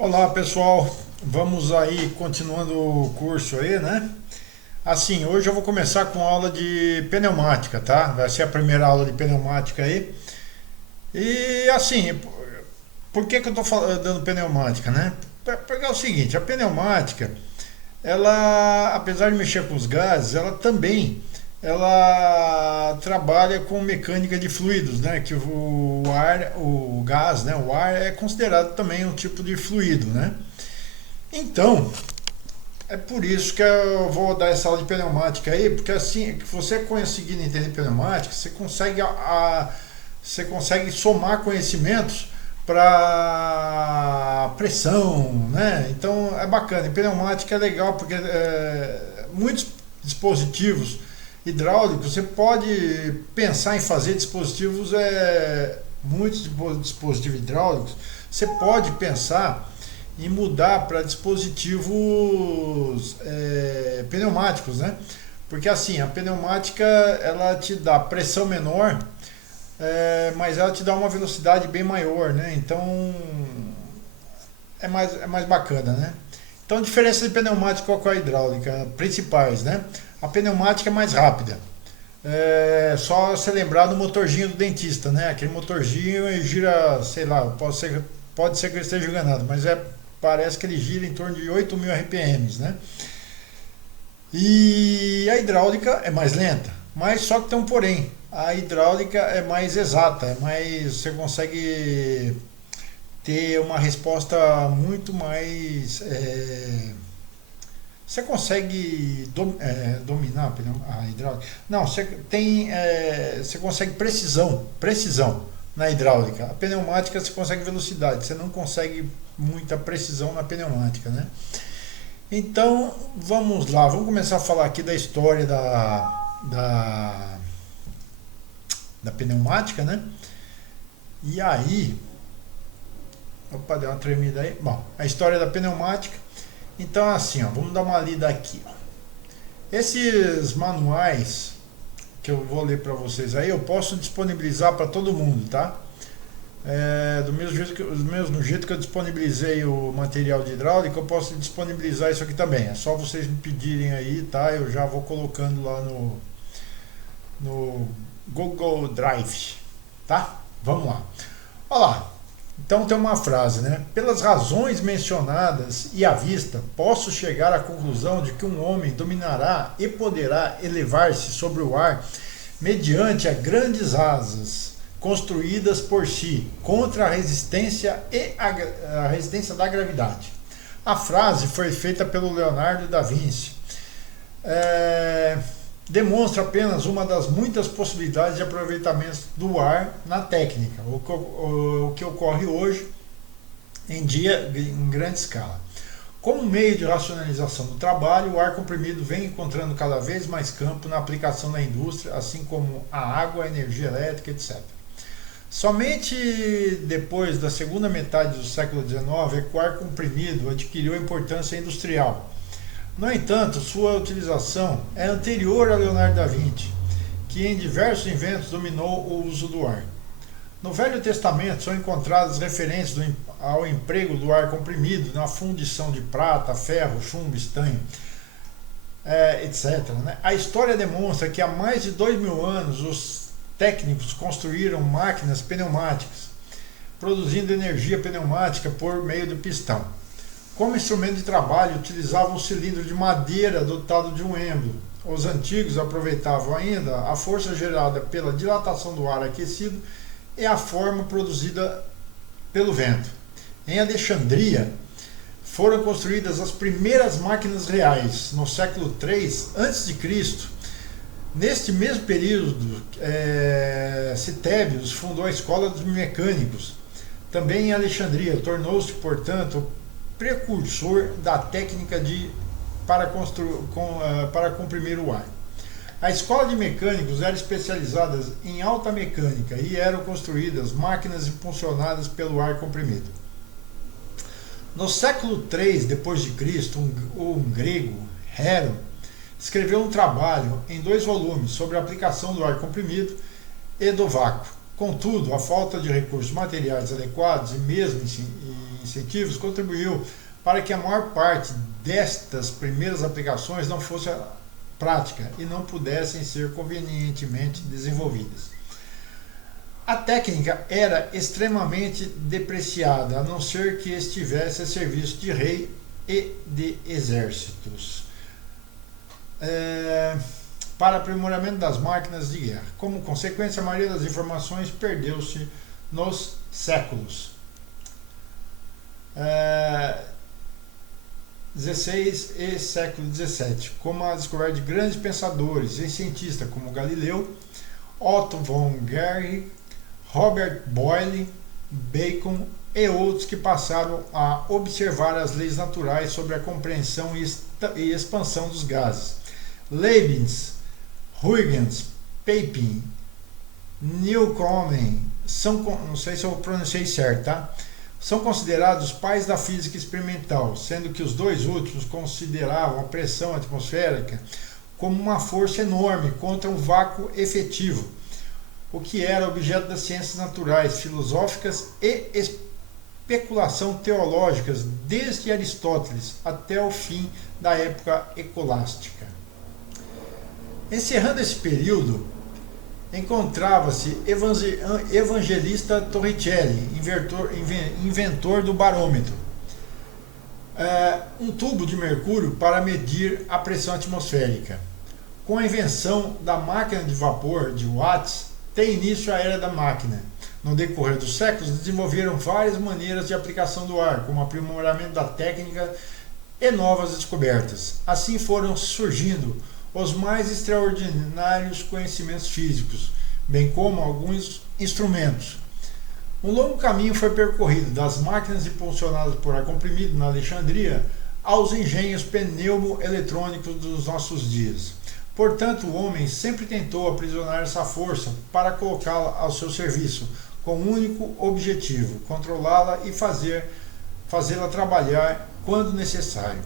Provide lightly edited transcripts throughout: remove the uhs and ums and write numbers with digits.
Olá pessoal, vamos aí continuando o curso aí, né? Assim, hoje eu vou começar com aula de pneumática, tá? Vai ser a primeira aula de pneumática aí. E assim, por que que eu tô dando pneumática, né? Porque é o seguinte, a pneumática, ela, apesar de mexer com os gases, ela trabalha com mecânica de fluidos, né? Que o ar, o gás, né? O ar é considerado também um tipo de fluido, né? Então, é por isso que eu vou dar essa aula de pneumática aí, porque assim, que você conseguindo entender pneumática, você consegue, você consegue somar conhecimentos para pressão, né? Então é bacana. E pneumática é legal porque muitos dispositivos hidráulicos você pode pensar em fazer dispositivos, muitos dispositivos hidráulicos você pode pensar e mudar para dispositivos pneumáticos, né? Porque assim, a pneumática ela te dá pressão menor, mas ela te dá uma velocidade bem maior, né? Então é mais bacana, né? Então a diferença de pneumática com a hidráulica, principais, né? A pneumática é mais rápida. É só você lembrar do motorzinho do dentista, né? Aquele motorzinho gira, sei lá, pode ser que eu esteja enganado, mas parece que ele gira em torno de 8.000 RPMs, né? E a hidráulica é mais lenta, mas só que tem um porém. A hidráulica é mais exata, você consegue ter uma resposta muito mais. Você consegue dominar a hidráulica? Não, você consegue precisão na hidráulica. A pneumática você consegue velocidade, você não consegue muita precisão na pneumática, né? Então, vamos lá, vamos começar a falar aqui da história da pneumática, né? E aí, opa, deu uma tremida aí. Bom, a história da pneumática. Então, assim, ó, vamos dar uma lida aqui. Ó. Esses manuais que eu vou ler para vocês aí, eu posso disponibilizar para todo mundo, tá? Do mesmo jeito que eu disponibilizei o material de hidráulica, eu posso disponibilizar isso aqui também. É só vocês me pedirem aí, tá? Eu já vou colocando lá no Google Drive, tá? Vamos lá. Olha lá. Então tem uma frase, né? Pelas razões mencionadas e à vista, posso chegar à conclusão de que um homem dominará e poderá elevar-se sobre o ar mediante a grandes asas construídas por si contra a resistência a resistência da gravidade. A frase foi feita pelo Leonardo da Vinci. Demonstra apenas uma das muitas possibilidades de aproveitamento do ar na técnica, o que ocorre hoje em dia em grande escala. Como meio de racionalização do trabalho, o ar comprimido vem encontrando cada vez mais campo na aplicação na indústria, assim como a água, a energia elétrica, etc. Somente depois da segunda metade do século XIX é que o ar comprimido adquiriu importância industrial. No entanto, sua utilização é anterior a Leonardo da Vinci, que em diversos inventos dominou o uso do ar. No Velho Testamento são encontradas referências ao emprego do ar comprimido na fundição de prata, ferro, chumbo, estanho, etc. Né? A história demonstra que há mais de 2.000 anos os técnicos construíram máquinas pneumáticas, produzindo energia pneumática por meio do pistão. Como instrumento de trabalho, utilizavam um cilindro de madeira dotado de um êmbolo. Os antigos aproveitavam ainda a força gerada pela dilatação do ar aquecido e a forma produzida pelo vento. Em Alexandria, foram construídas as primeiras máquinas reais, no século III a.C. Neste mesmo período, Citébios fundou a Escola dos Mecânicos, também em Alexandria. Tornou-se, portanto, precursor da técnica para comprimir o ar. A escola de mecânicos era especializada em alta mecânica e eram construídas máquinas impulsionadas pelo ar comprimido. No século III d.C., um grego, Hero, escreveu um trabalho em 2 volumes sobre a aplicação do ar comprimido e do vácuo. Contudo, a falta de recursos materiais adequados e mesmo incentivos contribuiu para que a maior parte destas primeiras aplicações não fosse prática e não pudessem ser convenientemente desenvolvidas. A técnica era extremamente depreciada, a não ser que estivesse a serviço de rei e de exércitos. Para aprimoramento das máquinas de guerra. Como consequência, a maioria das informações perdeu-se nos séculos XVI e século XVII, como a descoberta de grandes pensadores e cientistas como Galileu, Otto von Guericke, Robert Boyle, Bacon e outros que passaram a observar as leis naturais sobre a compreensão e expansão dos gases. Leibniz, Huygens, Papin, Newcomen, não sei se eu pronunciei certo, tá? São considerados os pais da física experimental, sendo que os dois últimos consideravam a pressão atmosférica como uma força enorme contra um vácuo efetivo, o que era objeto das ciências naturais, filosóficas e especulação teológicas desde Aristóteles até o fim da época escolástica. Encerrando esse período, encontrava-se Evangelista Torricelli, inventor do barômetro, um tubo de mercúrio para medir a pressão atmosférica. Com a invenção da máquina de vapor de Watts, tem início a era da máquina. No decorrer dos séculos, desenvolveram várias maneiras de aplicação do ar, como aprimoramento da técnica e novas descobertas. Assim foram surgindo os mais extraordinários conhecimentos físicos, bem como alguns instrumentos. Um longo caminho foi percorrido das máquinas impulsionadas por ar comprimido na Alexandria aos engenhos pneumoeletrônicos dos nossos dias. Portanto, o homem sempre tentou aprisionar essa força para colocá-la ao seu serviço, com um único objetivo: controlá-la e fazê-la trabalhar quando necessário.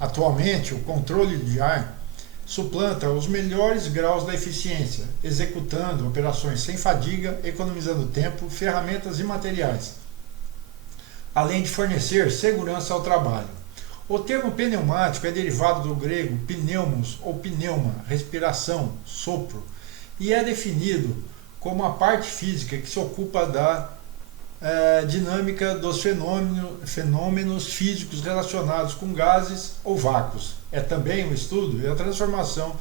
Atualmente, o controle de ar suplanta os melhores graus da eficiência, executando operações sem fadiga, economizando tempo, ferramentas e materiais, além de fornecer segurança ao trabalho. O termo pneumático é derivado do grego pneumos ou pneuma, respiração, sopro, e é definido como a parte física que se ocupa da dinâmica dos fenômenos físicos relacionados com gases ou vácuos. É também o estudo e a transformação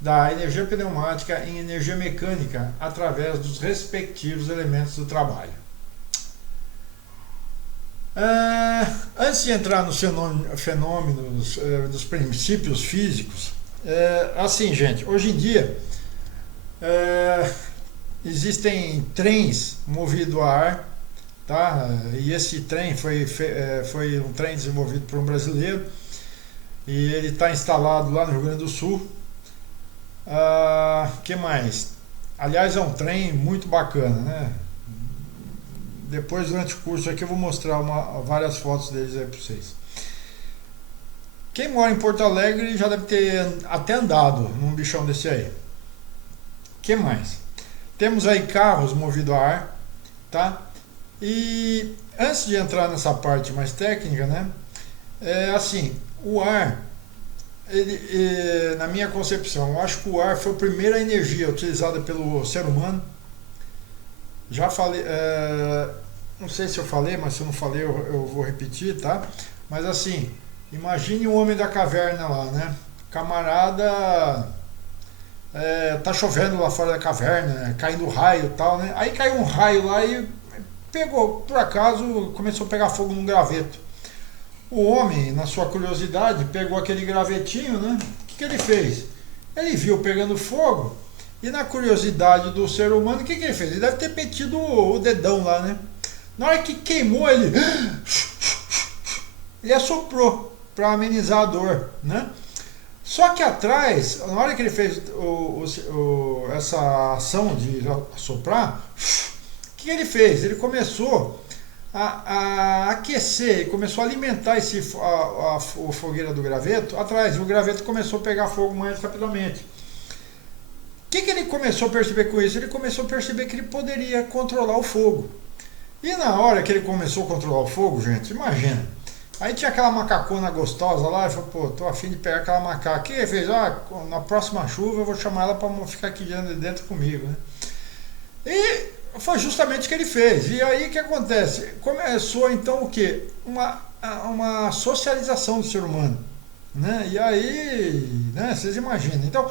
da energia pneumática em energia mecânica através dos respectivos elementos do trabalho. Antes de entrar nos fenômenos dos princípios físicos, assim, gente, hoje em dia existem trens movidos a ar, tá? E esse trem foi um trem desenvolvido por um brasileiro e ele está instalado lá no Rio Grande do Sul. Que mais? Aliás, é um trem muito bacana, né? Depois, durante o curso aqui, eu vou mostrar várias fotos deles aí para vocês. Quem mora em Porto Alegre já deve ter até andado num bichão desse aí. Que mais? Temos aí carros movidos a ar, tá? E antes de entrar nessa parte mais técnica, né? Assim, o ar, na minha concepção, eu acho que o ar foi a primeira energia utilizada pelo ser humano. Já falei, não sei se eu falei, mas se eu não falei eu vou repetir, tá? Mas assim, imagine o homem da caverna lá, né? Camarada, tá chovendo lá fora da caverna, caindo raio e tal, né? Aí caiu um raio lá e pegou, por acaso, começou a pegar fogo num graveto. O homem, na sua curiosidade, pegou aquele gravetinho, né? O que ele fez? Ele viu pegando fogo. E na curiosidade do ser humano, o que ele fez? Ele deve ter metido o dedão lá, né? Na hora que queimou, ele assoprou para amenizar a dor, né? Só que atrás, na hora que ele fez essa ação de assoprar, o que ele fez? Ele começou a aquecer, começou a alimentar a fogueira do graveto atrás. E o graveto começou a pegar fogo mais rapidamente. O que ele começou a perceber com isso? Ele começou a perceber que ele poderia controlar o fogo. E na hora que ele começou a controlar o fogo, gente, imagina. Aí tinha aquela macacona gostosa lá, e falou, pô, tô afim de pegar aquela macaca. O que ele fez? Ah, na próxima chuva eu vou chamar ela para ficar aqui dentro comigo, né? E foi justamente o que ele fez. E aí o que acontece? Começou então o quê? Uma socialização do ser humano. Né? E aí, né, vocês imaginam. Então,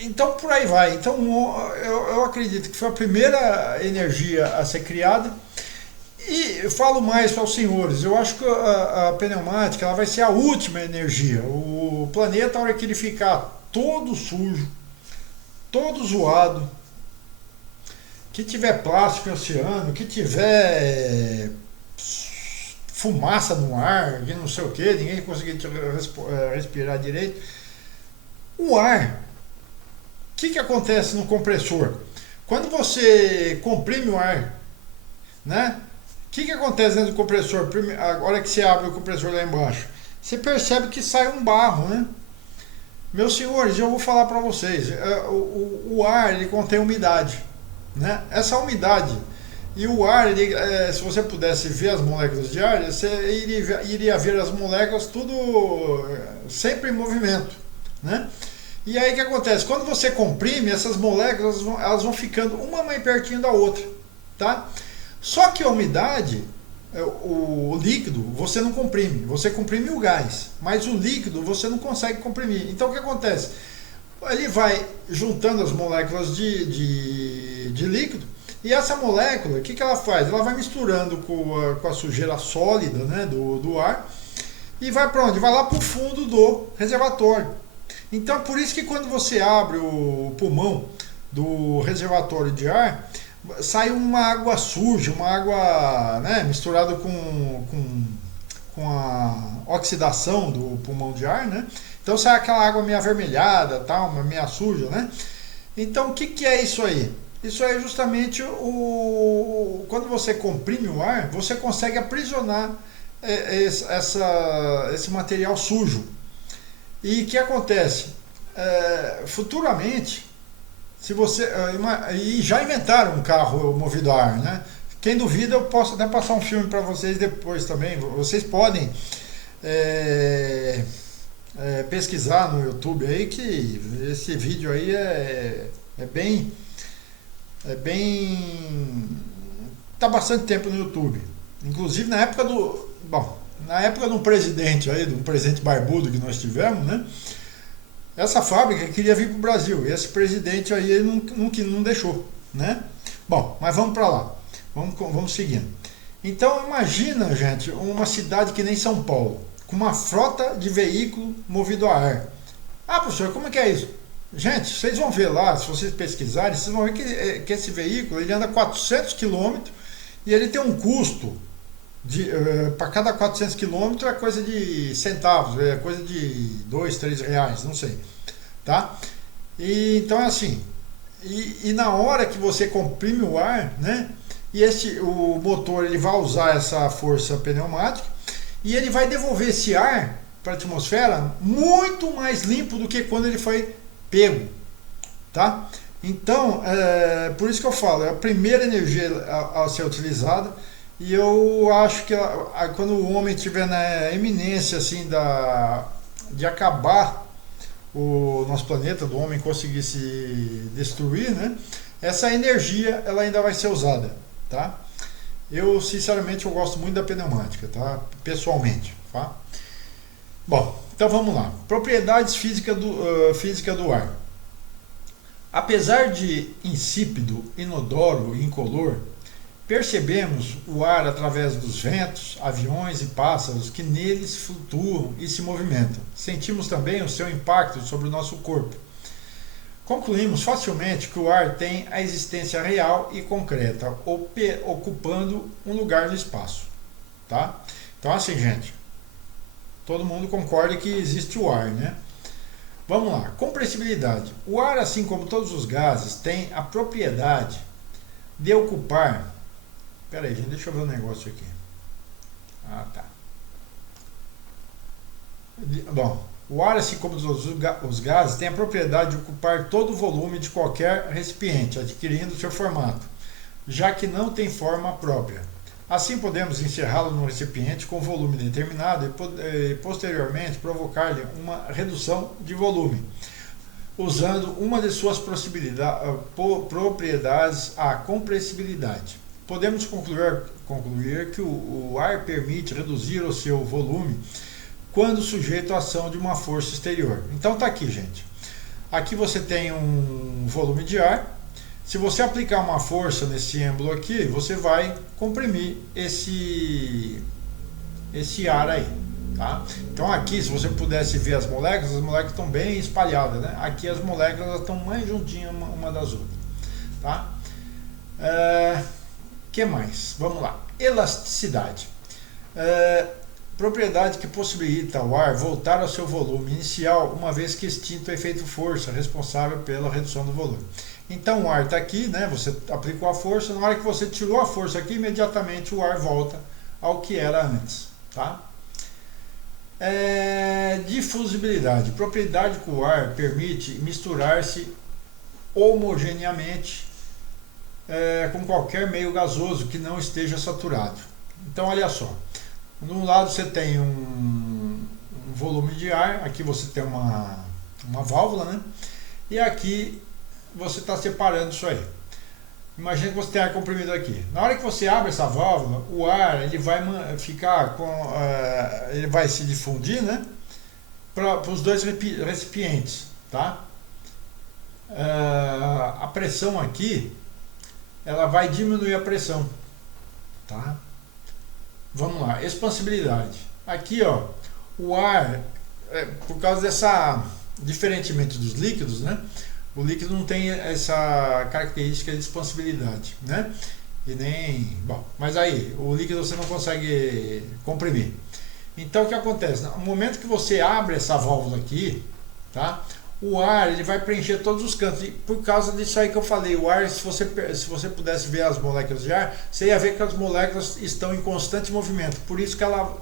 então por aí vai. Então eu acredito que foi a primeira energia a ser criada. E eu falo mais para os senhores, eu acho que a pneumática ela vai ser a última energia. O planeta, a hora que ele ficar todo sujo, todo zoado, que tiver plástico no oceano, que tiver fumaça no ar, que não sei o que, ninguém conseguir respirar direito. O ar, o que acontece no compressor? Quando você comprime o ar, né? O que acontece dentro do compressor? A hora que você abre o compressor lá embaixo, você percebe que sai um barro, né? Meus senhores, eu vou falar para vocês, o ar ele contém umidade, né? Essa umidade e o ar, ele, se você pudesse ver as moléculas de ar, você iria ver as moléculas tudo sempre em movimento, né? E aí o que acontece? Quando você comprime, essas moléculas elas vão ficando uma mais pertinho da outra, tá? Só que a umidade, o líquido, você não comprime, você comprime o gás, mas o líquido você não consegue comprimir. Então o que acontece? Ele vai juntando as moléculas de líquido e essa molécula, o que ela faz? Ela vai misturando com a sujeira sólida, né, do ar e vai para onde? Vai lá para o fundo do reservatório. Então por isso que quando você abre o pulmão do reservatório de ar, sai uma água suja, uma água, né, misturada com a oxidação do pulmão de ar, né? Então sai aquela água meio avermelhada, tal, meio suja, né? Então o que é isso aí? Isso aí é justamente quando você comprime o ar, você consegue aprisionar esse material sujo. E o que acontece? Futuramente, se você e já inventaram um carro movido a ar, né? Quem duvida, eu posso até passar um filme para vocês depois também. Vocês podem pesquisar no YouTube aí que esse vídeo aí é bem tá bastante tempo no YouTube. Inclusive na época do presidente aí, do presidente barbudo que nós tivemos, né? Essa fábrica queria vir para o Brasil e esse presidente aí ele não deixou, né? Bom, mas vamos para lá, vamos seguindo. Então imagina, gente, uma cidade que nem São Paulo, com uma frota de veículo movido a ar. Ah, professor, como é que é isso? Gente, vocês vão ver lá, se vocês pesquisarem, vocês vão ver que esse veículo ele anda 400 quilômetros e ele tem um custo para cada 400 quilômetros é coisa de centavos, é coisa de 2, 3 reais, não sei, tá? E então é assim, e na hora que você comprime o ar, né? E o motor ele vai usar essa força pneumática e ele vai devolver esse ar para a atmosfera muito mais limpo do que quando ele foi pego, tá? Então, por isso que eu falo, é a primeira energia a ser utilizada. E eu acho que quando o homem estiver na eminência assim, de acabar o nosso planeta, do homem conseguir se destruir, né? Essa energia ela ainda vai ser usada, tá? Eu sinceramente eu gosto muito da pneumática, tá? Pessoalmente, tá? Bom, então vamos lá. Propriedades física do ar. Apesar de insípido, inodoro e incolor, percebemos o ar através dos ventos, aviões e pássaros que neles flutuam e se movimentam. Sentimos também o seu impacto sobre o nosso corpo. Concluímos facilmente que o ar tem a existência real e concreta, ocupando um lugar no espaço. Tá? Então assim, gente, todo mundo concorda que existe o ar, né? Vamos lá, compressibilidade. O ar, assim como todos os gases, tem a propriedade de ocupar... Pera aí, gente, deixa eu ver um negócio aqui. Ah, tá. Bom, o ar, assim como os gases, tem a propriedade de ocupar todo o volume de qualquer recipiente, adquirindo seu formato. já que não tem forma própria. Assim podemos encerrá-lo no recipiente com volume determinado e posteriormente provocar-lhe uma redução de volume, usando uma de suas propriedades, a compressibilidade. Podemos concluir que o ar permite reduzir o seu volume quando sujeito à ação de uma força exterior. Então tá aqui, gente. Aqui você tem um volume de ar. Se você aplicar uma força nesse êmbolo aqui, você vai comprimir esse ar aí, tá? Então aqui, se você pudesse ver as moléculas estão bem espalhadas, né? Aqui as moléculas estão mais juntinhas uma das outras, tá? Que mais? Vamos lá. Elasticidade. Propriedade que possibilita ao ar voltar ao seu volume inicial, uma vez que extinto o efeito força, responsável pela redução do volume. Então o ar está aqui, né? Você aplicou a força, na hora que você tirou a força aqui, imediatamente o ar volta ao que era antes, tá? Difusibilidade, propriedade que o ar permite misturar-se homogeneamente com qualquer meio gasoso que não esteja saturado. Então olha só, de um lado você tem um volume de ar, aqui você tem uma válvula, né? E aqui você está separando isso aí. Imagina que você tem ar comprimido aqui. Na hora que você abre essa válvula, o ar ele vai ficar ele vai se difundir, né? Para os dois recipientes, tá? A pressão aqui, ela vai diminuir a pressão, tá? Vamos lá, expansibilidade. Aqui, ó, o ar, por causa dessa, diferentemente dos líquidos, né? O líquido não tem essa característica de expansibilidade, né? E nem, bom, mas aí, o líquido você não consegue comprimir. Então o que acontece? No momento que você abre essa válvula aqui, tá? O ar ele vai preencher todos os cantos. E por causa disso aí que eu falei, o ar, se você pudesse ver as moléculas de ar, você ia ver que as moléculas estão em constante movimento. Por isso que ela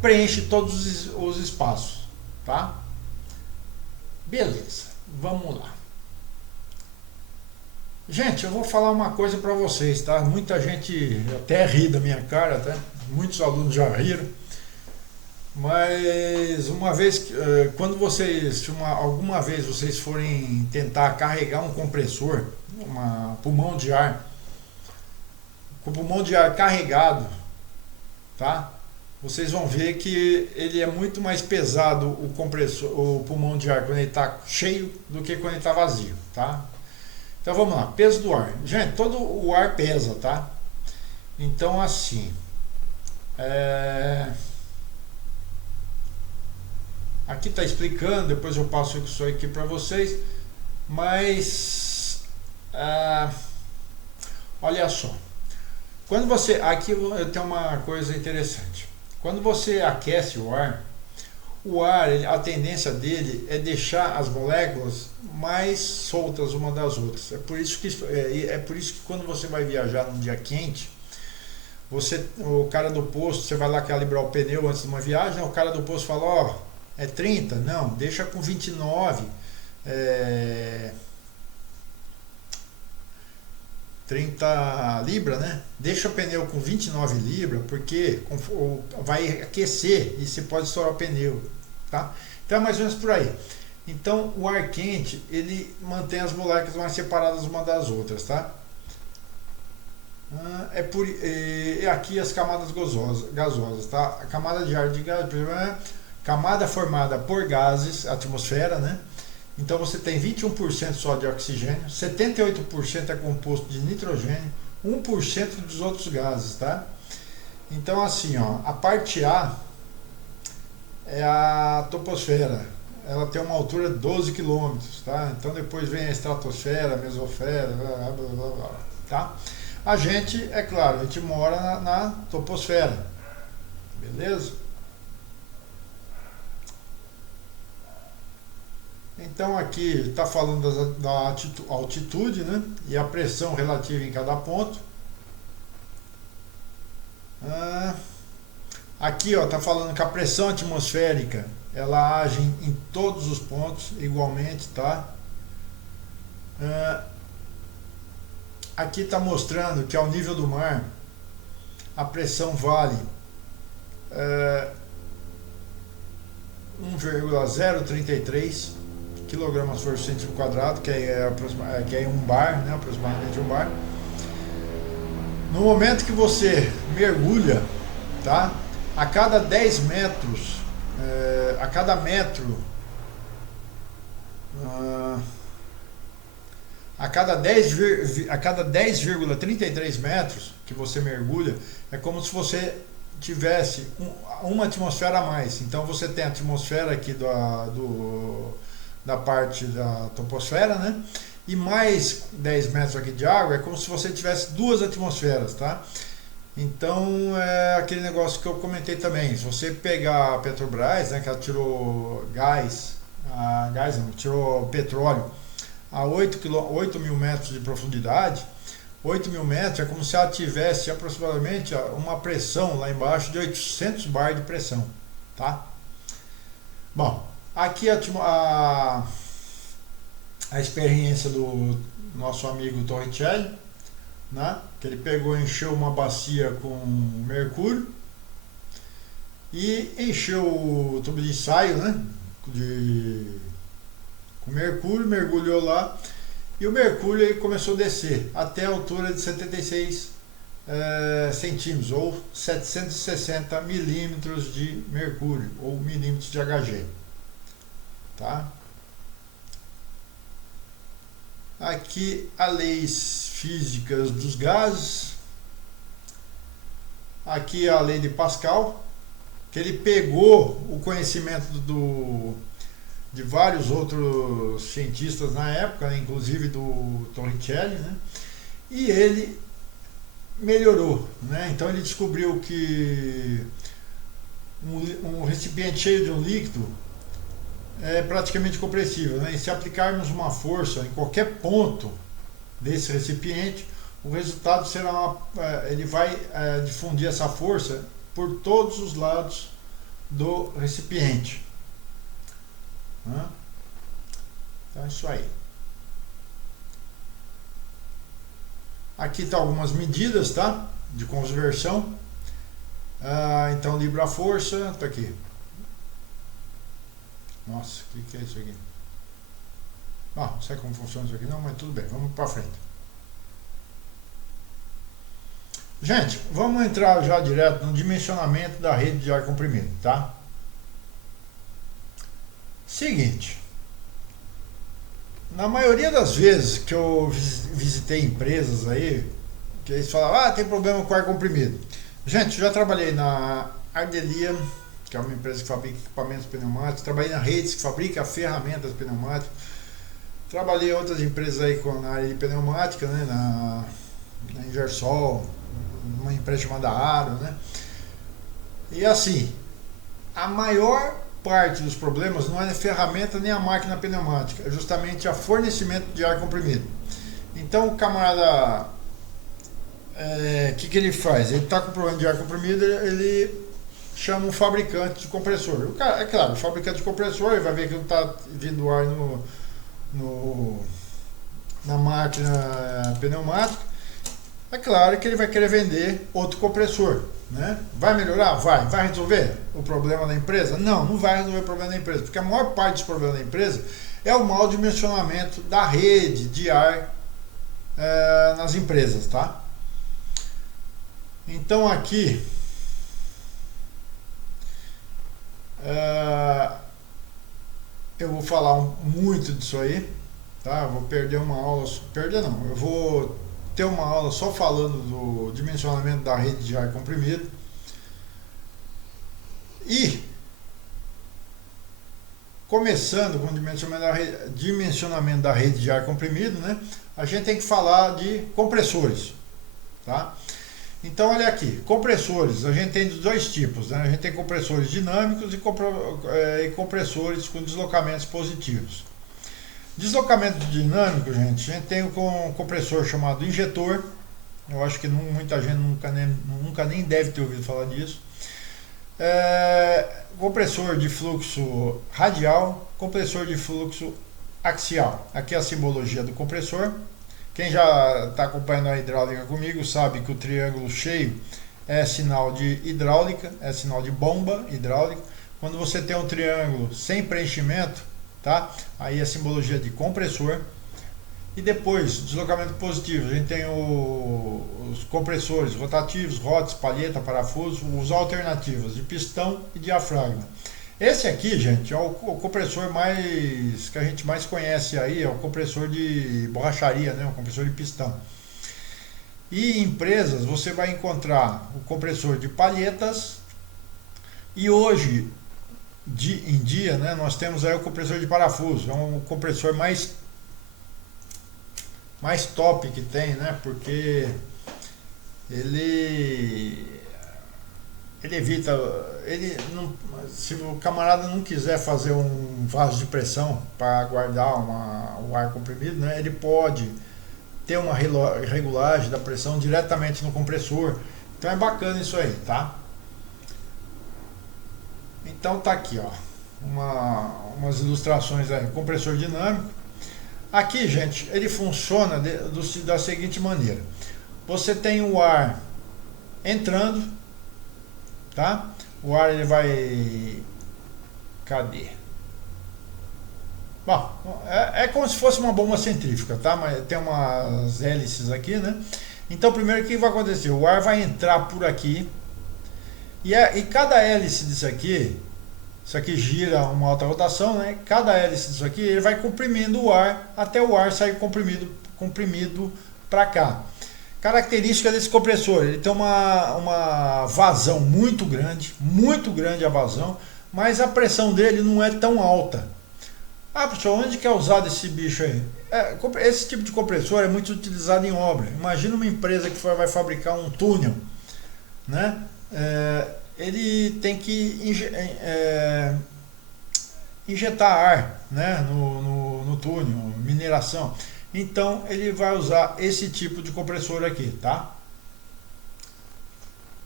preenche todos os espaços, tá? Beleza, vamos lá. Gente, eu vou falar uma coisa para vocês, tá? Muita gente até ri da minha cara, tá? Muitos alunos já riram. Mas uma vez, quando alguma vez vocês forem tentar carregar um compressor, pulmão de ar, com o pulmão de ar carregado, tá? Vocês vão ver que ele é muito mais pesado, o compressor, o pulmão de ar, quando ele está cheio do que quando ele está vazio, tá? Então vamos lá, peso do ar. Gente, todo o ar pesa, tá? Então assim, aqui está explicando, depois eu passo isso aqui para vocês, mas olha só, quando você, aqui eu tenho uma coisa interessante. Quando você aquece o ar, a tendência dele é deixar as moléculas mais soltas uma das outras. É por isso que quando você vai viajar num dia quente, o cara do posto, você vai lá calibrar o pneu antes de uma viagem, o cara do posto fala, ó, é 30? Não, deixa com 29, 30 libras, né? Deixa o pneu com 29 libras, porque vai aquecer e você pode estourar o pneu, tá? Então é mais ou menos por aí. Então o ar quente, ele mantém as moléculas mais separadas uma das outras, tá? Aqui as camadas gasosas, tá? A camada de ar de gás, camada formada por gases, atmosfera, né? Então você tem 21% só de oxigênio, 78% é composto de nitrogênio, 1% dos outros gases, tá? Então assim, ó, a parte A é a troposfera, ela tem uma altura de 12 km, tá? Então depois vem a estratosfera, a mesosfera, blá, blá, blá, blá, tá? A gente, é claro, a gente mora na troposfera, beleza? Então aqui está falando da altitude, né? E a pressão relativa em cada ponto. Aqui está falando que a pressão atmosférica ela age em todos os pontos igualmente, tá? Aqui está mostrando que ao nível do mar a pressão vale 1,033 kg por centímetro quadrado, que é um bar, né, aproximadamente um bar. No momento que você mergulha, tá, a cada 10 metros, a cada metro, a cada 10,33 metros que você mergulha, é como se você tivesse uma atmosfera a mais. Então você tem a atmosfera aqui da parte da troposfera, né? E mais 10 metros aqui de água, é como se você tivesse duas atmosferas, tá? Então é aquele negócio que eu comentei também. Se você pegar a Petrobras, né, que ela tirou tirou petróleo a 8 mil metros de profundidade, 8 mil metros é como se ela tivesse aproximadamente uma pressão lá embaixo de 800 bar de pressão, tá? Bom, aqui a experiência do nosso amigo Torricelli, né? Que ele pegou e encheu uma bacia com mercúrio e encheu o tubo de ensaio, né, com mercúrio, mergulhou lá e o mercúrio aí começou a descer até a altura de 76 centímetros ou 760 milímetros de mercúrio ou milímetros de Hg, tá? Aqui as leis físicas dos gases, aqui a lei de Pascal, que ele pegou o conhecimento de vários outros cientistas na época, né, inclusive do Torricelli, né, e ele melhorou, né? Então ele descobriu que um recipiente cheio de um líquido é praticamente compressível, né? E se aplicarmos uma força em qualquer ponto desse recipiente, o resultado será ele vai difundir essa força por todos os lados do recipiente, né? Então é isso aí. Aqui está algumas medidas, tá, de conversão. Então libra força, está aqui. Nossa, o que é isso aqui? Não sei como funciona isso aqui não, mas tudo bem, vamos para frente. Gente, vamos entrar já direto no dimensionamento da rede de ar comprimido, tá? Seguinte, na maioria das vezes que eu visitei empresas aí, que eles falavam, tem problema com ar comprimido. Gente, eu já trabalhei na Ardelia, que é uma empresa que fabrica equipamentos pneumáticos, trabalhei na Redes, que fabrica ferramentas pneumáticas, trabalhei em outras empresas aí na área de pneumática, né, na Ingersol, uma empresa chamada Aro, né? E assim, a maior parte dos problemas não é a ferramenta nem a máquina pneumática, é justamente o fornecimento de ar comprimido. Então o camarada, que ele faz? Ele está com problema de ar comprimido, ele chama um fabricante de compressor. O cara, é claro, o fabricante de compressor, ele vai ver que não está vindo ar na máquina pneumática. É claro que ele vai querer vender outro compressor, né? Vai melhorar? Vai resolver o problema da empresa? Não, não vai resolver o problema da empresa, porque a maior parte dos problemas da empresa é o mau dimensionamento da rede de ar nas empresas, tá? Então aqui eu vou falar muito disso aí, tá? Eu vou perder uma aula, eu vou ter uma aula só falando do dimensionamento da rede de ar comprimido. E começando com o dimensionamento da rede de ar comprimido, né, a gente tem que falar de compressores, tá? Então olha aqui, compressores, a gente tem de dois tipos, né? A gente tem compressores dinâmicos e compressores com deslocamentos positivos. Deslocamento dinâmico, gente, a gente tem um compressor chamado injetor. Eu acho que muita gente nunca nem deve ter ouvido falar disso. Compressor de fluxo radial, compressor de fluxo axial. Aqui é a simbologia do compressor. Quem já está acompanhando a hidráulica comigo sabe que o triângulo cheio é sinal de hidráulica, é sinal de bomba hidráulica. Quando você tem um triângulo sem preenchimento, tá? Aí é simbologia de compressor. E depois, deslocamento positivo, a gente tem os compressores rotativos, rodas, palheta, parafuso, os alternativos de pistão e diafragma. Esse aqui, gente, é o compressor mais que a gente mais conhece aí, é o compressor de borracharia, né? O compressor de pistão. E em empresas você vai encontrar o compressor de palhetas e hoje em dia, né, nós temos aí o compressor de parafuso, é um compressor mais top que tem, né? Porque ele evita, ele não, se o camarada não quiser fazer um vaso de pressão para guardar o ar comprimido, né? Ele pode ter uma regulagem da pressão diretamente no compressor. Então é bacana isso aí, tá? Então tá aqui, ó, umas ilustrações aí, compressor dinâmico. Aqui, gente, ele funciona da seguinte maneira: você tem o ar entrando, tá? O ar ele vai, cadê? Bom, é como se fosse uma bomba centrífuga, tá? Mas tem umas hélices aqui, né? Então, primeiro o que vai acontecer? O ar vai entrar por aqui e cada hélice disso aqui, isso aqui gira uma alta rotação, né? Cada hélice disso aqui ele vai comprimindo o ar até o ar sair comprimido para cá. Característica desse compressor: ele tem uma vazão muito grande a vazão, mas a pressão dele não é tão alta. Ah, pessoal, onde que é usado esse bicho aí? Esse tipo de compressor é muito utilizado em obra. Imagina uma empresa que vai fabricar um túnel, né? Ele tem que injetar ar, né, no túnel, mineração. Então ele vai usar esse tipo de compressor aqui, tá?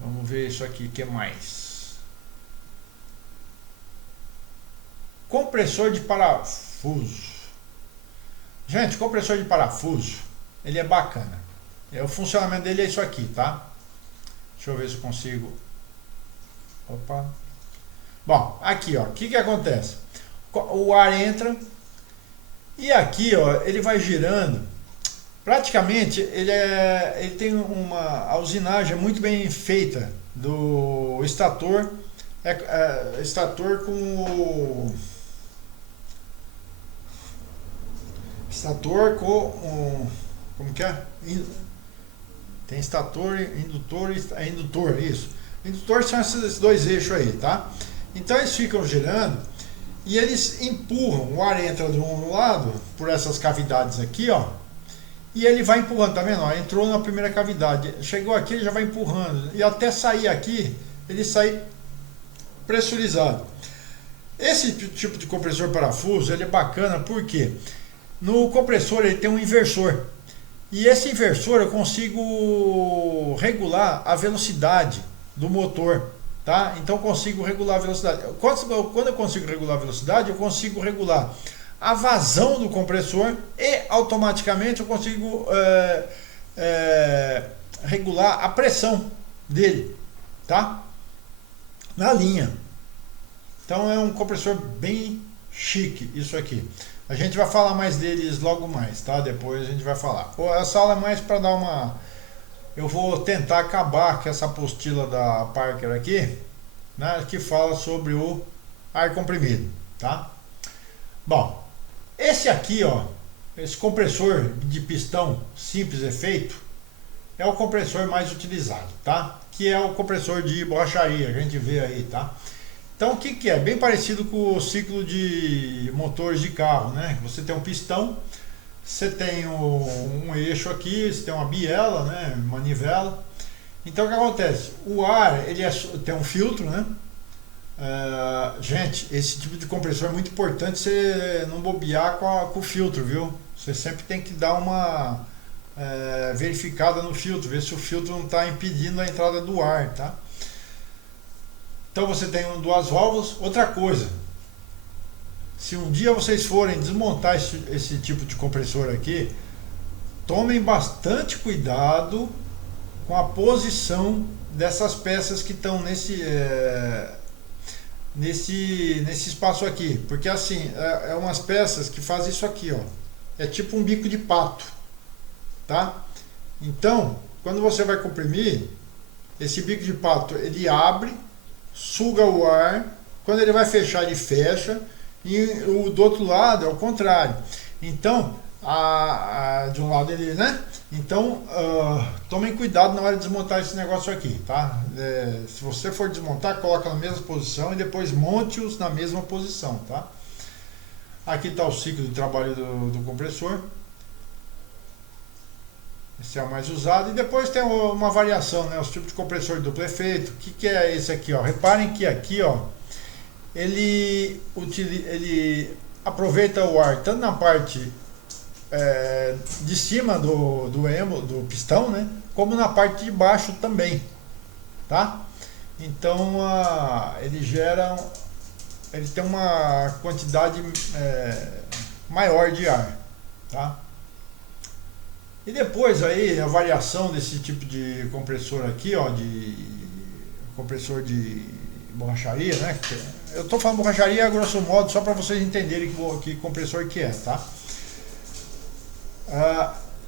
Vamos ver isso aqui, que mais? Compressor de parafuso. Gente, compressor de parafuso, ele é bacana. O funcionamento dele é isso aqui, tá? Deixa eu ver se eu consigo. Opa. Bom, aqui, ó, o que acontece? O ar entra e aqui, ó, ele vai girando. Praticamente, ele tem a usinagem muito bem feita do estator. Estator com como que é? Tem estator, indutor, isso. Indutor são esses dois eixos aí, tá? Então eles ficam girando e eles empurram, o ar entra de um lado por essas cavidades aqui, ó, e ele vai empurrando, tá vendo? Ó, entrou na primeira cavidade, chegou aqui, ele já vai empurrando e até sair aqui, ele sai pressurizado. Esse tipo de compressor parafuso, ele é bacana porque no compressor ele tem um inversor. E esse inversor eu consigo regular a velocidade do motor, tá? Então eu consigo regular a velocidade. Quando eu consigo regular a velocidade, eu consigo regular a vazão do compressor e automaticamente eu consigo regular a pressão dele, tá? Na linha. Então é um compressor bem chique isso aqui. A gente vai falar mais deles logo mais, tá? Depois a gente vai falar. Essa aula é mais para dar uma... Eu vou tentar acabar com essa apostila da Parker aqui, né? Que fala sobre o ar comprimido, tá? Bom, esse aqui, ó, esse compressor de pistão simples efeito é o compressor mais utilizado, tá? Que é o compressor de borracharia, a gente vê aí, tá? Então o que é? Bem parecido com o ciclo de motores de carro, né? Você tem um pistão, você tem um eixo aqui, você tem uma biela, né? Manivela. Então o que acontece? O ar, ele tem um filtro, né? Gente, esse tipo de compressor é muito importante você não bobear com o filtro, viu? Você sempre tem que dar uma verificada no filtro, ver se o filtro não está impedindo a entrada do ar, tá? Então você tem duas válvulas. Outra coisa, se um dia vocês forem desmontar esse tipo de compressor aqui, tomem bastante cuidado com a posição dessas peças que estão nesse espaço aqui, porque assim, é umas peças que fazem isso aqui, ó, é tipo um bico de pato, tá? Então, quando você vai comprimir, esse bico de pato, ele abre, suga o ar, quando ele vai fechar, ele fecha, e o do outro lado é o contrário. Então, de um lado ele, né? Então, tomem cuidado na hora de desmontar esse negócio aqui, tá? Se você for desmontar, coloca na mesma posição e depois monte-os na mesma posição, tá? Aqui está o ciclo de trabalho do compressor. Esse é o mais usado. E depois tem uma variação, né? Os tipos de compressor de duplo efeito. O que é esse aqui, ó? Reparem que aqui, ó, ele aproveita o ar tanto na parte de cima do pistão, né? Como na parte de baixo também, tá? Então ele tem uma quantidade maior de ar, tá? E depois aí a variação desse tipo de compressor aqui, ó, de compressor de borracharia, né? Eu estou falando borracharia a grosso modo só para vocês entenderem que compressor que é, tá?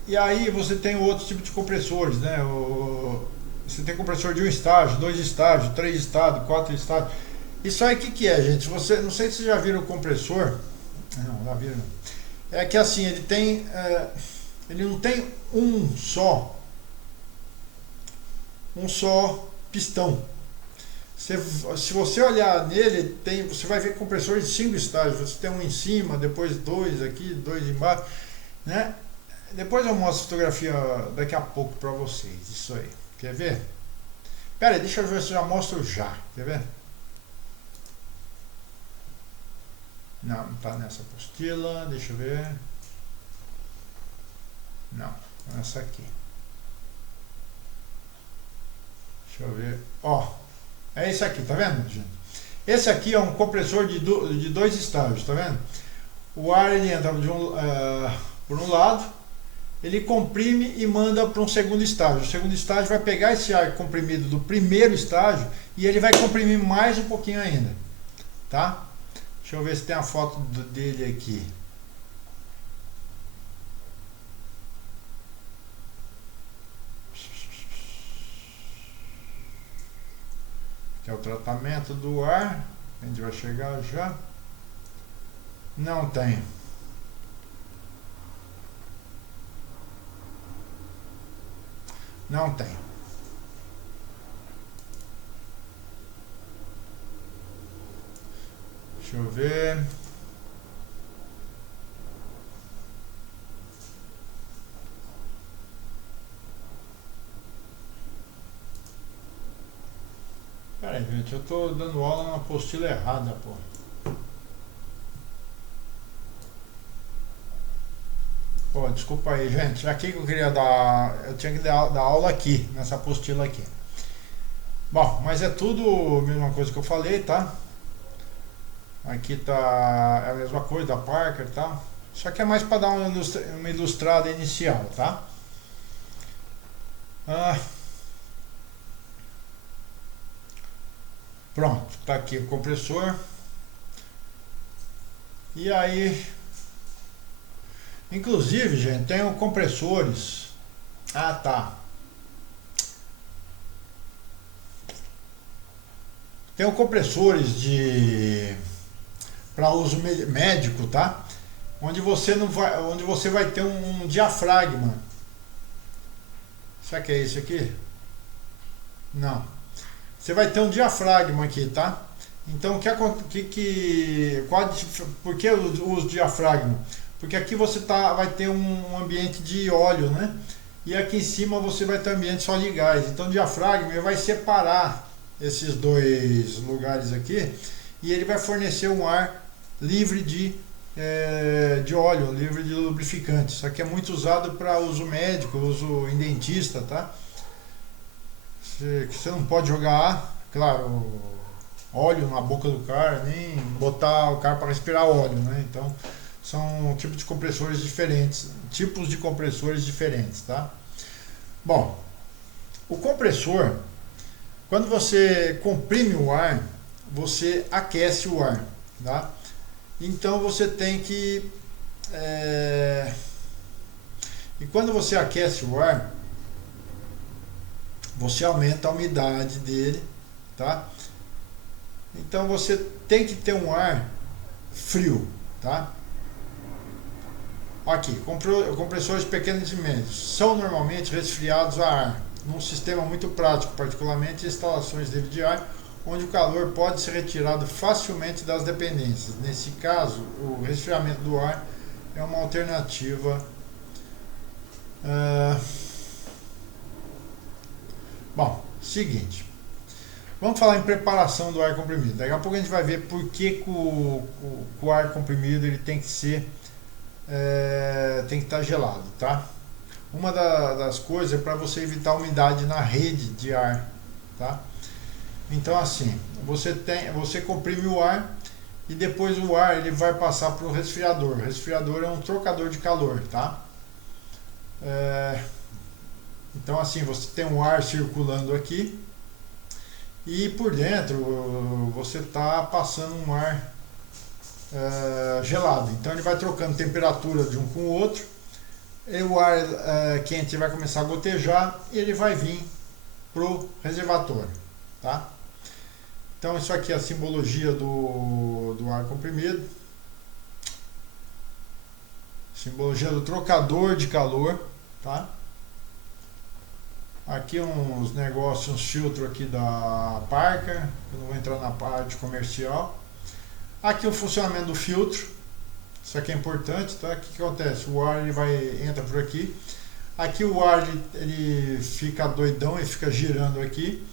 E aí você tem outro tipo de compressores, né? Você tem compressor de 1 estágio, 2 estágios, 3 estágios, 4 estágios. Isso aí o que é, gente? Não sei se vocês já viram o compressor. Não, já viram. É que assim, ele não tem um só pistão. Se você olhar nele, você vai ver compressores de 5 estágios. Você tem um em cima, depois 2 aqui, 2 embaixo, né? Depois eu mostro a fotografia daqui a pouco para vocês. Isso aí. Quer ver? Pera aí, deixa eu ver se eu já mostro já. Quer ver? Não tá nessa apostila. Deixa eu ver. Não, essa aqui. Deixa eu ver. Ó, é esse aqui, tá vendo, gente? Esse aqui é um compressor de 2 estágios, tá vendo? O ar ele entra por um lado, ele comprime e manda para um segundo estágio. O segundo estágio vai pegar esse ar comprimido do primeiro estágio e ele vai comprimir mais um pouquinho ainda, tá? Deixa eu ver se tem a foto dele aqui. Que é o tratamento do ar. A gente vai chegar já. Não tem. Não tem. Deixa eu ver. Pera aí, gente, eu tô dando aula na apostila errada, pô. Pô, desculpa aí, gente. Aqui que eu queria dar. Eu tinha que dar aula aqui, nessa apostila aqui. Bom, mas é tudo a mesma coisa que eu falei, tá? Aqui tá a mesma coisa da Parker, tá? Só que é mais para dar uma ilustrada inicial, tá? Pronto, tá aqui o compressor. E aí, inclusive, gente, tem compressores. Tá. Tem compressores para uso médico, tá? Onde você vai ter um diafragma. Será que é esse aqui? Não. Você vai ter um diafragma aqui, tá? Então, por que o uso diafragma? Porque aqui você vai ter um ambiente de óleo, né? E aqui em cima você vai ter ambiente só de gás. Então, o diafragma vai separar esses dois lugares aqui e ele vai fornecer um ar livre de óleo, livre de lubrificante. Isso aqui é muito usado para uso médico, uso em dentista, tá? Você não pode jogar, claro, óleo na boca do cara, nem botar o cara para respirar óleo, né? Então, são tipos de compressores diferentes, tá? Bom, o compressor, quando você comprime o ar, você aquece o ar, tá? Então você tem que e quando você aquece o ar, você aumenta a umidade dele, tá? Então você tem que ter um ar frio, tá? Aqui, compressores pequenos e médios são normalmente resfriados a ar, num sistema muito prático, particularmente instalações de ar, onde o calor pode ser retirado facilmente das dependências. Nesse caso, o resfriamento do ar é uma alternativa. Bom, seguinte. Vamos falar em preparação do ar comprimido. Daqui a pouco a gente vai ver por que o ar comprimido ele tem que ser tem que estar gelado, tá? Uma das coisas é para você evitar umidade na rede de ar, tá? Então assim, você comprime o ar e depois o ar ele vai passar para o resfriador. O resfriador é um trocador de calor, tá? Então assim, você tem um ar circulando aqui e por dentro você está passando um ar gelado. Então ele vai trocando temperatura de um com o outro e o ar quente vai começar a gotejar e ele vai vir pro reservatório, tá? Então isso aqui é a simbologia do ar comprimido, simbologia do trocador de calor, tá? Aqui uns negócios, uns filtros aqui da Parker, eu não vou entrar na parte comercial. Aqui o funcionamento do filtro, isso aqui é importante, tá? O que acontece? O ar ele entra por aqui. Aqui o ar ele fica doidão, ele fica girando aqui.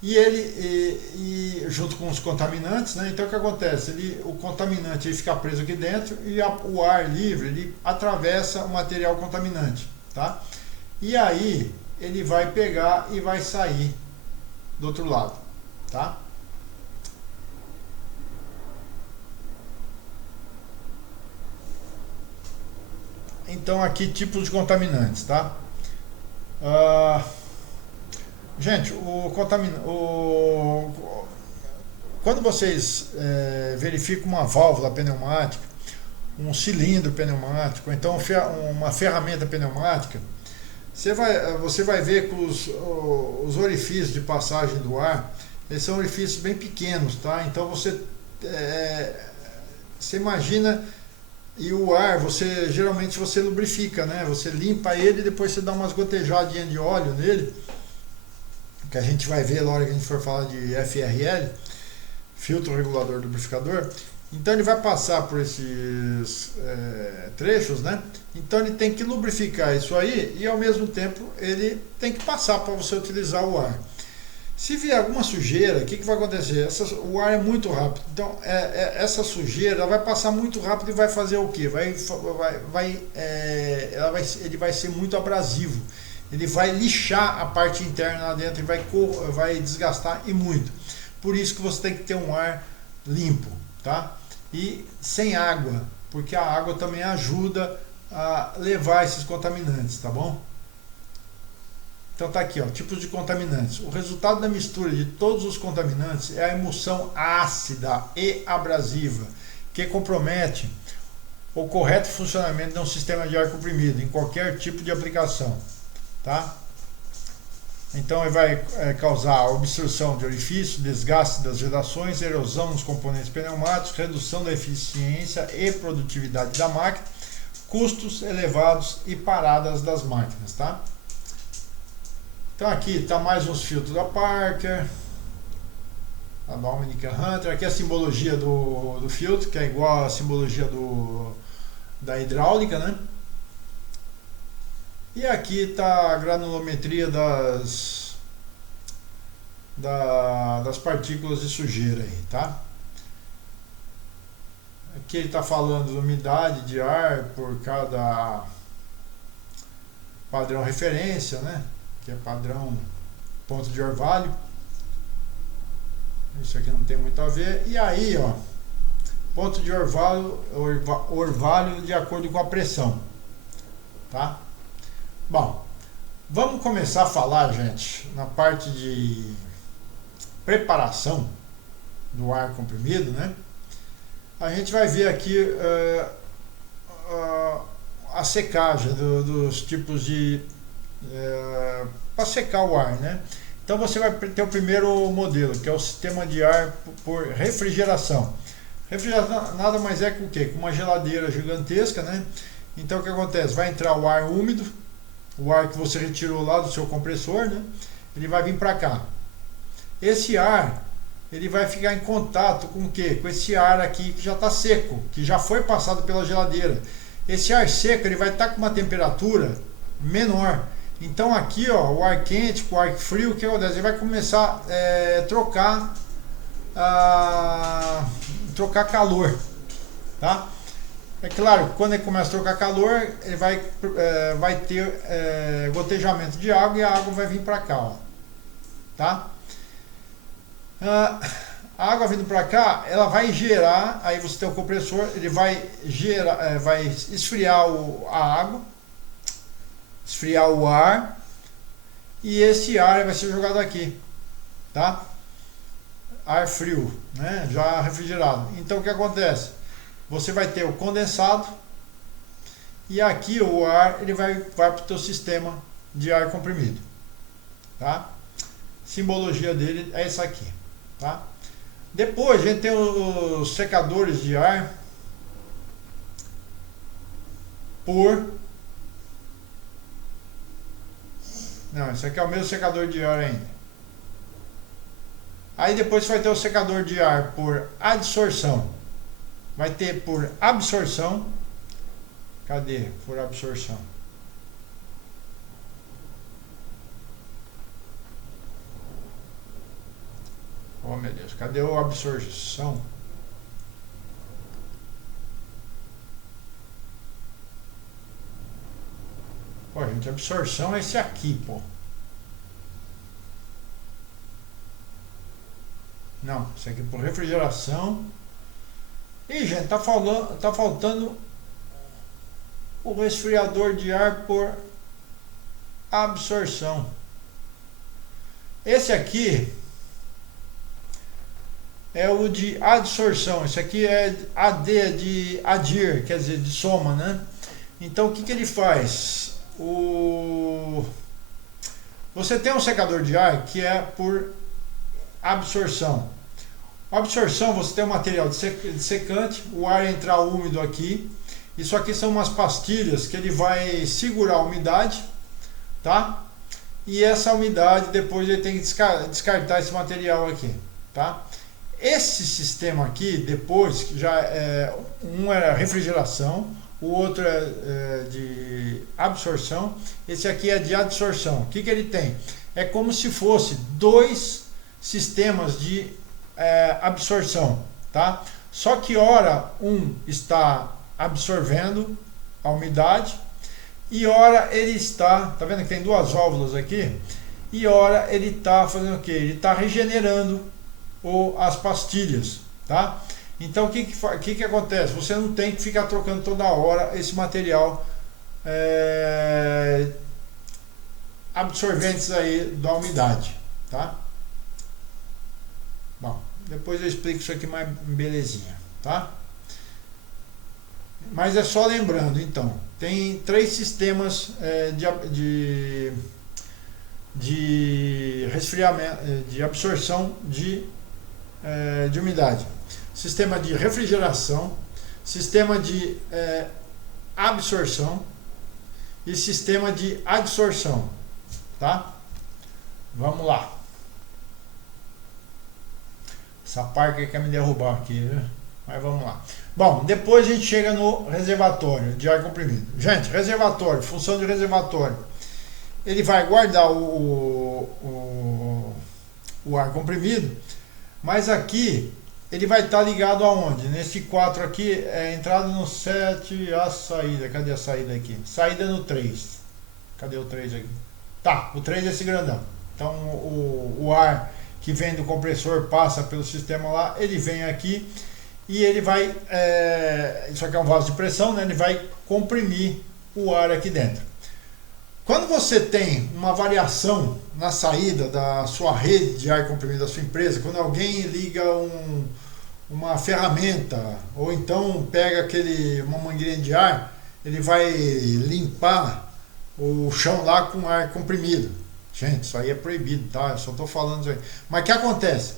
E ele junto com os contaminantes, né? Então o que acontece? O contaminante ele fica preso aqui dentro e o ar livre ele atravessa o material contaminante, tá? E aí ele vai pegar e vai sair do outro lado, tá? Então aqui tipos de contaminantes, tá? Gente, quando vocês verificam uma válvula pneumática, um cilindro pneumático, ou então uma ferramenta pneumática, você vai ver que os orifícios de passagem do ar, eles são orifícios bem pequenos, tá? Então você imagina, e o ar, geralmente você lubrifica, né? Você limpa ele e depois você dá umas gotejadinhas de óleo nele, que a gente vai ver na hora que a gente for falar de FRL, filtro regulador lubrificador. Então ele vai passar por esses trechos, né? Então ele tem que lubrificar isso aí e ao mesmo tempo ele tem que passar para você utilizar o ar. Se vier alguma sujeira, o que vai acontecer? O ar é muito rápido, então essa sujeira ela vai passar muito rápido e vai fazer o quê? Ele vai ser muito abrasivo, ele vai lixar a parte interna lá dentro e vai desgastar e muito. Por isso que você tem que ter um ar limpo, tá? E sem água, porque a água também ajuda a levar esses contaminantes, tá bom? Então tá aqui, ó, tipos de contaminantes. O resultado da mistura de todos os contaminantes é a emulsão ácida e abrasiva, que compromete o correto funcionamento de um sistema de ar comprimido em qualquer tipo de aplicação, tá? Então ele vai causar obstrução de orifícios, desgaste das vedações, erosão nos componentes pneumáticos, redução da eficiência e produtividade da máquina, custos elevados e paradas das máquinas, tá? Então aqui está mais uns filtros da Parker, a Dominic Hunter. Aqui a simbologia do filtro, que é igual a simbologia da hidráulica, né? E aqui está a granulometria das partículas de sujeira aí, tá? Aqui ele está falando de umidade de ar por cada padrão referência, né? Que é padrão ponto de orvalho. Isso aqui não tem muito a ver. E aí, ó, ponto de orvalho de acordo com a pressão, tá? Bom, vamos começar a falar, gente, na parte de preparação do ar comprimido, né? A gente vai ver aqui a secagem dos tipos de para secar o ar, né? Então você vai ter o primeiro modelo, que é o sistema de ar por refrigeração. Refrigeração nada mais é que o quê? Com uma geladeira gigantesca, né? Então o que acontece? Vai entrar o ar úmido, o ar que você retirou lá do seu compressor, né? Ele vai vir para cá. Esse ar, ele vai ficar em contato com o quê? Com esse ar aqui que já está seco, que já foi passado pela geladeira. Esse ar seco, ele vai estar com uma temperatura menor. Então aqui, ó, o ar quente com o ar frio, o que acontece? Ele vai começar a trocar calor, tá? É claro que quando ele começa a trocar calor, ele vai ter gotejamento de água e a água vai vir para cá, ó, tá? A água vindo para cá, ela vai gerar, aí você tem o compressor, ele vai gerar, vai esfriar a água, esfriar o ar, e esse ar vai ser jogado aqui, tá? Ar frio, né? Já refrigerado. Então o que acontece? Você vai ter o condensado e aqui o ar ele vai para o teu sistema de ar comprimido, tá? Simbologia dele é essa aqui, tá? Depois a gente tem os secadores de ar Não, esse aqui é o mesmo secador de ar ainda. Aí depois vai ter o secador de ar por adsorção. Vai ter por absorção. Cadê? Por absorção. Oh meu Deus, cadê o absorção? Pô, gente, absorção é esse aqui, pô. Não, isso aqui é por refrigeração. Ih, gente, tá faltando o resfriador de ar por absorção. Esse aqui é o de adsorção. Esse aqui é AD de adir, quer dizer, de soma, né? Então o que ele faz? Você tem um secador de ar que é por absorção. A absorção, você tem um material de secante, o ar entrar úmido aqui. Isso aqui são umas pastilhas que ele vai segurar a umidade, tá? E essa umidade depois ele tem que descartar esse material aqui, tá? Esse sistema aqui, depois, que já um era refrigeração, o outro é de absorção, esse aqui é de adsorção. O que ele tem? É como se fosse dois sistemas de absorção, tá? Só que ora um está absorvendo a umidade e ora ele está, tá vendo que tem duas válvulas aqui? E ora ele está fazendo o que? Ele está regenerando as pastilhas, tá? Então o que acontece? Você não tem que ficar trocando toda hora esse material absorventes aí da umidade, tá? Bom, depois eu explico isso aqui mais belezinha, tá? Mas é só lembrando, então, tem três sistemas de resfriamento, de absorção de umidade. Sistema de refrigeração, sistema de absorção e sistema de adsorção, tá? Vamos lá. Essa parte quer me derrubar aqui, né? Mas vamos lá. Bom, depois a gente chega no reservatório de ar comprimido. Gente, reservatório, função de reservatório. Ele vai guardar o ar comprimido, mas aqui ele vai estar ligado aonde? Nesse 4 aqui é entrada no 7, a saída. Cadê a saída aqui? Saída no 3. Cadê o 3 aqui? Tá, o 3 é esse grandão. Então o ar que vem do compressor passa pelo sistema lá, ele vem aqui e ele vai, isso aqui é um vaso de pressão, né? Ele vai comprimir o ar aqui dentro. Quando você tem uma variação na saída da sua rede de ar comprimido da sua empresa, quando alguém liga uma ferramenta, ou então pega uma mangueirinha de ar, ele vai limpar o chão lá com ar comprimido. Gente, isso aí é proibido, tá? Eu só estou falando isso aí. Mas o que acontece?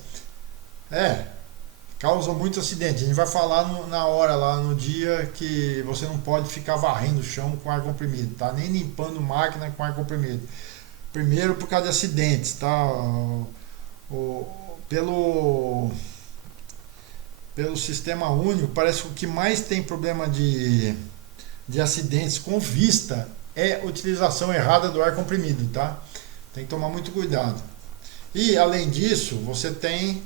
Causa muito acidente. A gente vai falar na hora lá, no dia, que você não pode ficar varrendo o chão com ar comprimido, tá? Nem limpando máquina com ar comprimido. Primeiro por causa de acidentes, tá? Pelo sistema único, parece que o que mais tem problema de acidentes com vista é a utilização errada do ar comprimido, tá? Tem que tomar muito cuidado. E além disso, você tem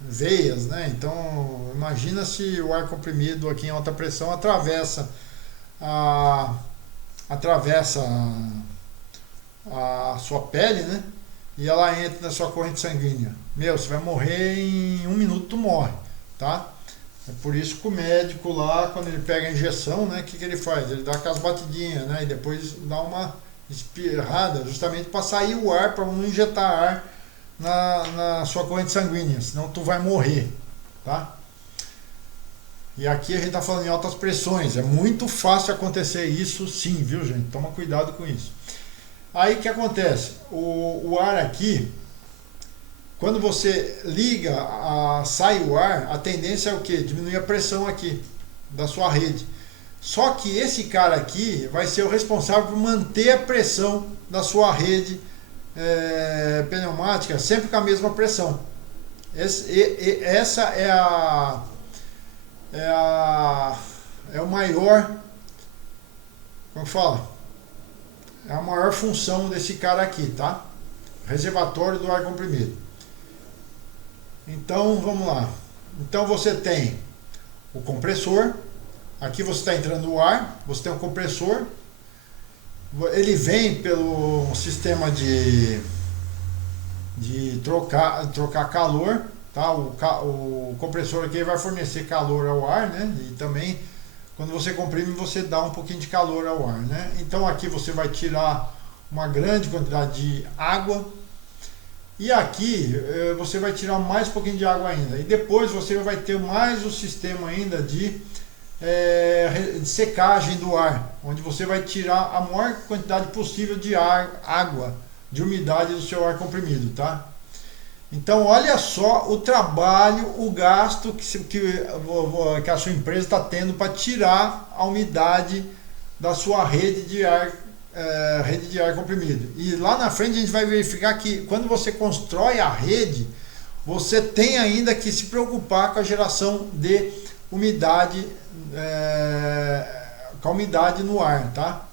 veias, né? Então imagina se o ar comprimido aqui em alta pressão atravessa a sua pele, né? E ela entra na sua corrente sanguínea. Você vai morrer em 1 minuto, tu morre, tá? É por isso que o médico lá, quando ele pega a injeção, né, o que ele faz? Ele dá aquelas batidinhas, né, e depois dá uma espirrada, justamente para sair o ar, para não injetar ar na sua corrente sanguínea, senão tu vai morrer, tá? E aqui a gente está falando em altas pressões, é muito fácil acontecer isso sim, viu, gente? Toma cuidado com isso. Aí o que acontece? O ar aqui, quando você liga, sai o ar, a tendência é o quê? Diminuir a pressão aqui da sua rede. Só que esse cara aqui vai ser o responsável por manter a pressão da sua rede pneumática sempre com a mesma pressão. Essa é o maior, como fala? É a maior função desse cara aqui, tá? Reservatório do ar comprimido. Então, vamos lá. Então você tem o compressor. Aqui você está entrando o ar. Você tem o compressor. Ele vem pelo sistema de trocar calor, tá? O compressor aqui vai fornecer calor ao ar, né? E também, quando você comprime, você dá um pouquinho de calor ao ar, né? Então aqui você vai tirar uma grande quantidade de água. E aqui você vai tirar mais um pouquinho de água ainda. E depois você vai ter mais o sistema ainda de secagem do ar, onde você vai tirar a maior quantidade possível de água, de umidade do seu ar comprimido, tá? Então olha só o trabalho, o gasto que a sua empresa está tendo para tirar a umidade da sua rede de ar comprimido. E lá na frente a gente vai verificar que quando você constrói a rede, você tem ainda que se preocupar com a geração de umidade, com a umidade no ar, tá?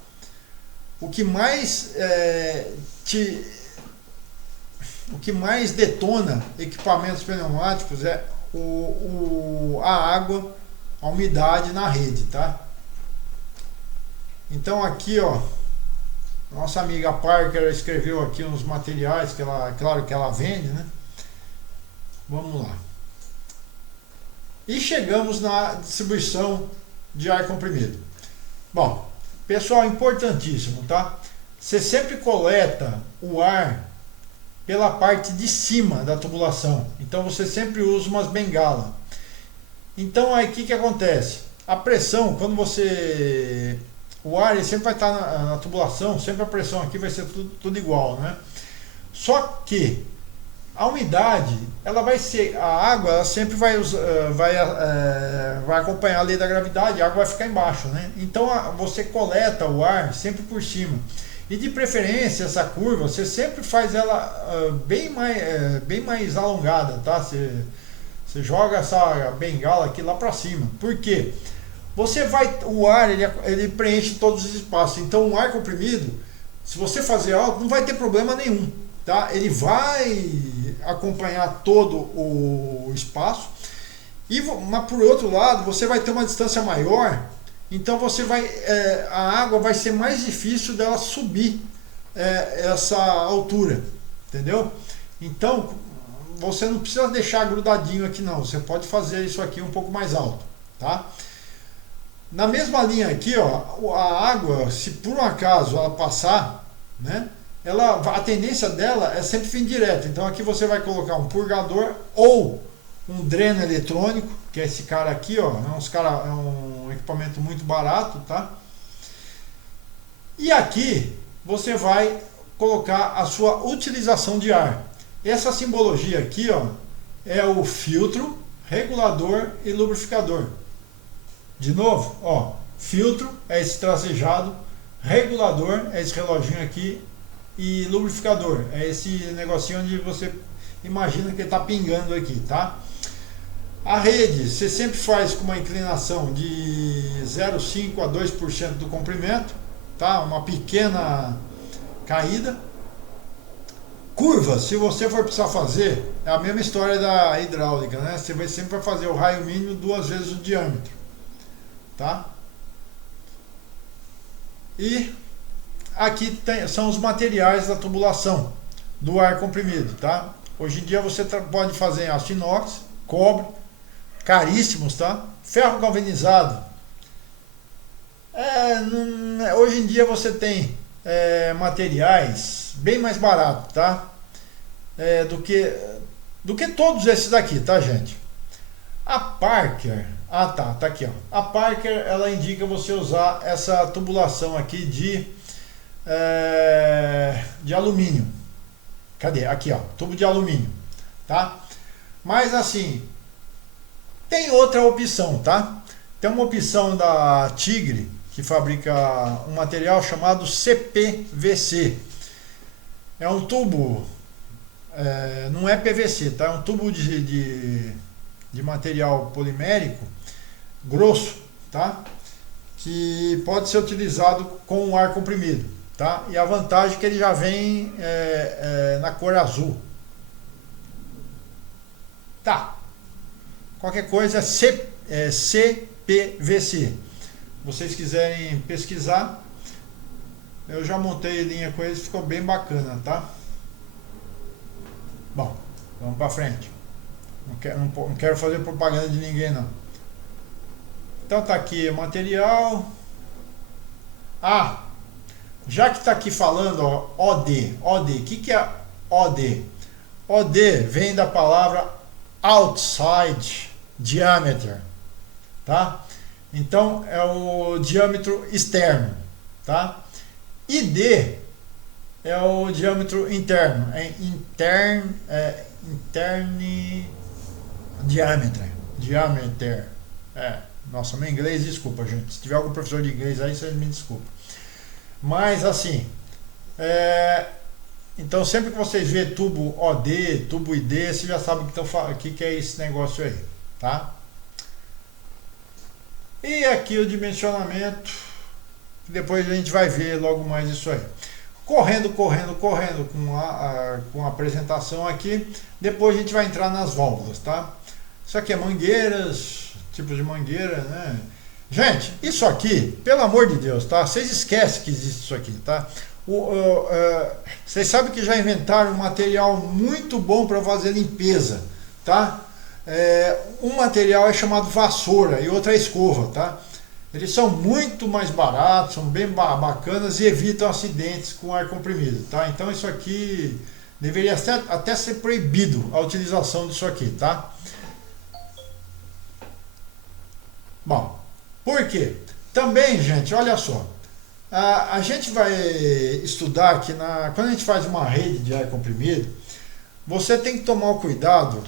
O que mais detona equipamentos pneumáticos é a água, a umidade na rede, tá? Então aqui, ó, nossa amiga Parker escreveu aqui uns materiais que claro que ela vende, né? Vamos lá. E chegamos na distribuição de ar comprimido. Bom, pessoal, importantíssimo, tá? Você sempre coleta o ar pela parte de cima da tubulação. Então você sempre usa umas bengalas. Então aí o que acontece? A pressão, quando o ar ele sempre vai estar na tubulação, sempre a pressão aqui vai ser tudo igual, né? Só que a umidade, a água ela sempre vai acompanhar a lei da gravidade, a água vai ficar embaixo, né? Então você coleta o ar sempre por cima. E de preferência essa curva, você sempre faz ela bem mais alongada, tá? Você joga essa bengala aqui lá para cima. Por quê? O ar ele preenche todos os espaços. Então o ar comprimido, se você fazer algo, não vai ter problema nenhum, tá? Ele vai acompanhar todo o espaço. Mas por outro lado, você vai ter uma distância maior. Então a água vai ser mais difícil dela subir essa altura, entendeu? Então você não precisa deixar grudadinho aqui não, você pode fazer isso aqui um pouco mais alto, tá? Na mesma linha aqui, ó, a água, se por um acaso ela passar, né, a tendência dela é sempre vir direto. Então aqui você vai colocar um purgador ou um dreno eletrônico, que é esse cara aqui, ó, é um equipamento muito barato, tá? E aqui você vai colocar a sua utilização de ar. Essa simbologia aqui, ó, é o filtro, regulador e lubrificador. De novo, ó, filtro é esse tracejado, regulador é esse reloginho aqui e lubrificador é esse negocinho onde você imagina que está pingando aqui, tá? A rede você sempre faz com uma inclinação de 0,5 a 2% do comprimento, tá? Uma pequena caída. Curva, se você for precisar fazer, é a mesma história da hidráulica, né? Você vai sempre fazer o raio mínimo 2 vezes o diâmetro, tá? E aqui são os materiais da tubulação do ar comprimido, tá? Hoje em dia você pode fazer em aço inox, cobre, caríssimos, tá? Ferro galvanizado. Hoje em dia você tem materiais bem mais baratos, tá? Do que todos esses daqui, tá, gente? A Parker, tá aqui, ó. A Parker, ela indica você usar essa tubulação aqui de alumínio. Cadê? Aqui, ó, tubo de alumínio, tá? Mas assim, tem outra opção, tá? Tem uma opção da Tigre que fabrica um material chamado CPVC. É um tubo, não é PVC, tá? É um tubo de material polimérico grosso, tá? Que pode ser utilizado com o ar comprimido, tá? E a vantagem é que ele já vem na cor azul. Tá. Qualquer coisa é CPVC. Vocês quiserem pesquisar, eu já montei linha com eles, ficou bem bacana, tá? Bom, vamos para frente. Não quero fazer propaganda de ninguém, não. Então tá aqui o material. Já que tá aqui falando, ó, OD. O que é OD? OD vem da palavra outside diameter, tá? Então é o diâmetro externo, tá? ID é o diâmetro interno, interne diameter. Nossa, meu inglês, desculpa, gente. Se tiver algum professor de inglês aí, vocês me desculpem. Mas assim, então sempre que vocês vê tubo OD, tubo ID, vocês já sabem que é esse negócio aí, tá? E aqui o dimensionamento, depois a gente vai ver logo mais isso aí. Correndo com a apresentação aqui, depois a gente vai entrar nas válvulas, tá? Isso aqui é mangueiras, tipos de mangueira, né? Gente, isso aqui, pelo amor de Deus, tá? Vocês esquecem que existe isso aqui, tá? Vocês sabem que já inventaram um material muito bom para fazer limpeza, tá? Um material é chamado vassoura e outro é escova, tá? Eles são muito mais baratos, são bem bacanas e evitam acidentes com ar comprimido, tá? Então isso aqui deveria até ser proibido a utilização disso aqui, tá? Bom, por quê? Também, gente, olha só, a gente vai estudar que quando a gente faz uma rede de ar comprimido, você tem que tomar o cuidado.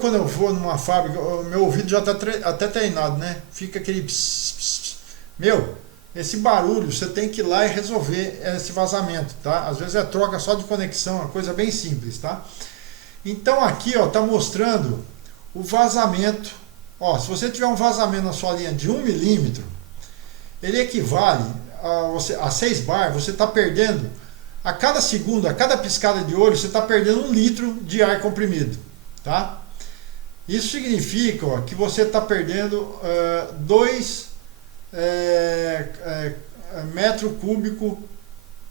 Quando eu vou numa fábrica, o meu ouvido já está até treinado, né? Fica aquele pss, pss, pss. Esse barulho você tem que ir lá e resolver esse vazamento, tá? Às vezes é troca só de conexão, uma coisa bem simples, tá? Então aqui, ó, tá mostrando o vazamento. Ó, se você tiver um vazamento na sua linha de 1 milímetro, ele equivale a 6 bar, você está perdendo, a cada segundo, a cada piscada de olho, você está perdendo 1 litro de ar comprimido, tá? Isso significa, ó, que você está perdendo 2 metro cúbico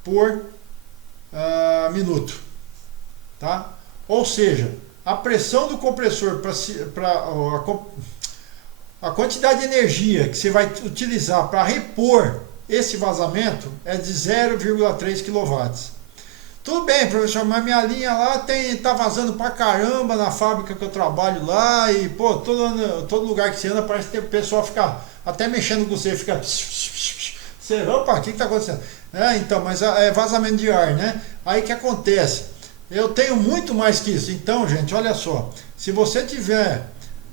por minuto, tá? Ou seja, a pressão do compressor para a quantidade de energia que você vai utilizar para repor esse vazamento é de 0,3 kW. Tudo bem, professor, mas minha linha lá tá vazando pra caramba na fábrica que eu trabalho lá e, pô, todo lugar que você anda parece que o pessoal fica até mexendo com você, fica... Você, opa, o que tá acontecendo? Então, mas é vazamento de ar, né? Aí que acontece? Eu tenho muito mais que isso. Então, gente, olha só, se você tiver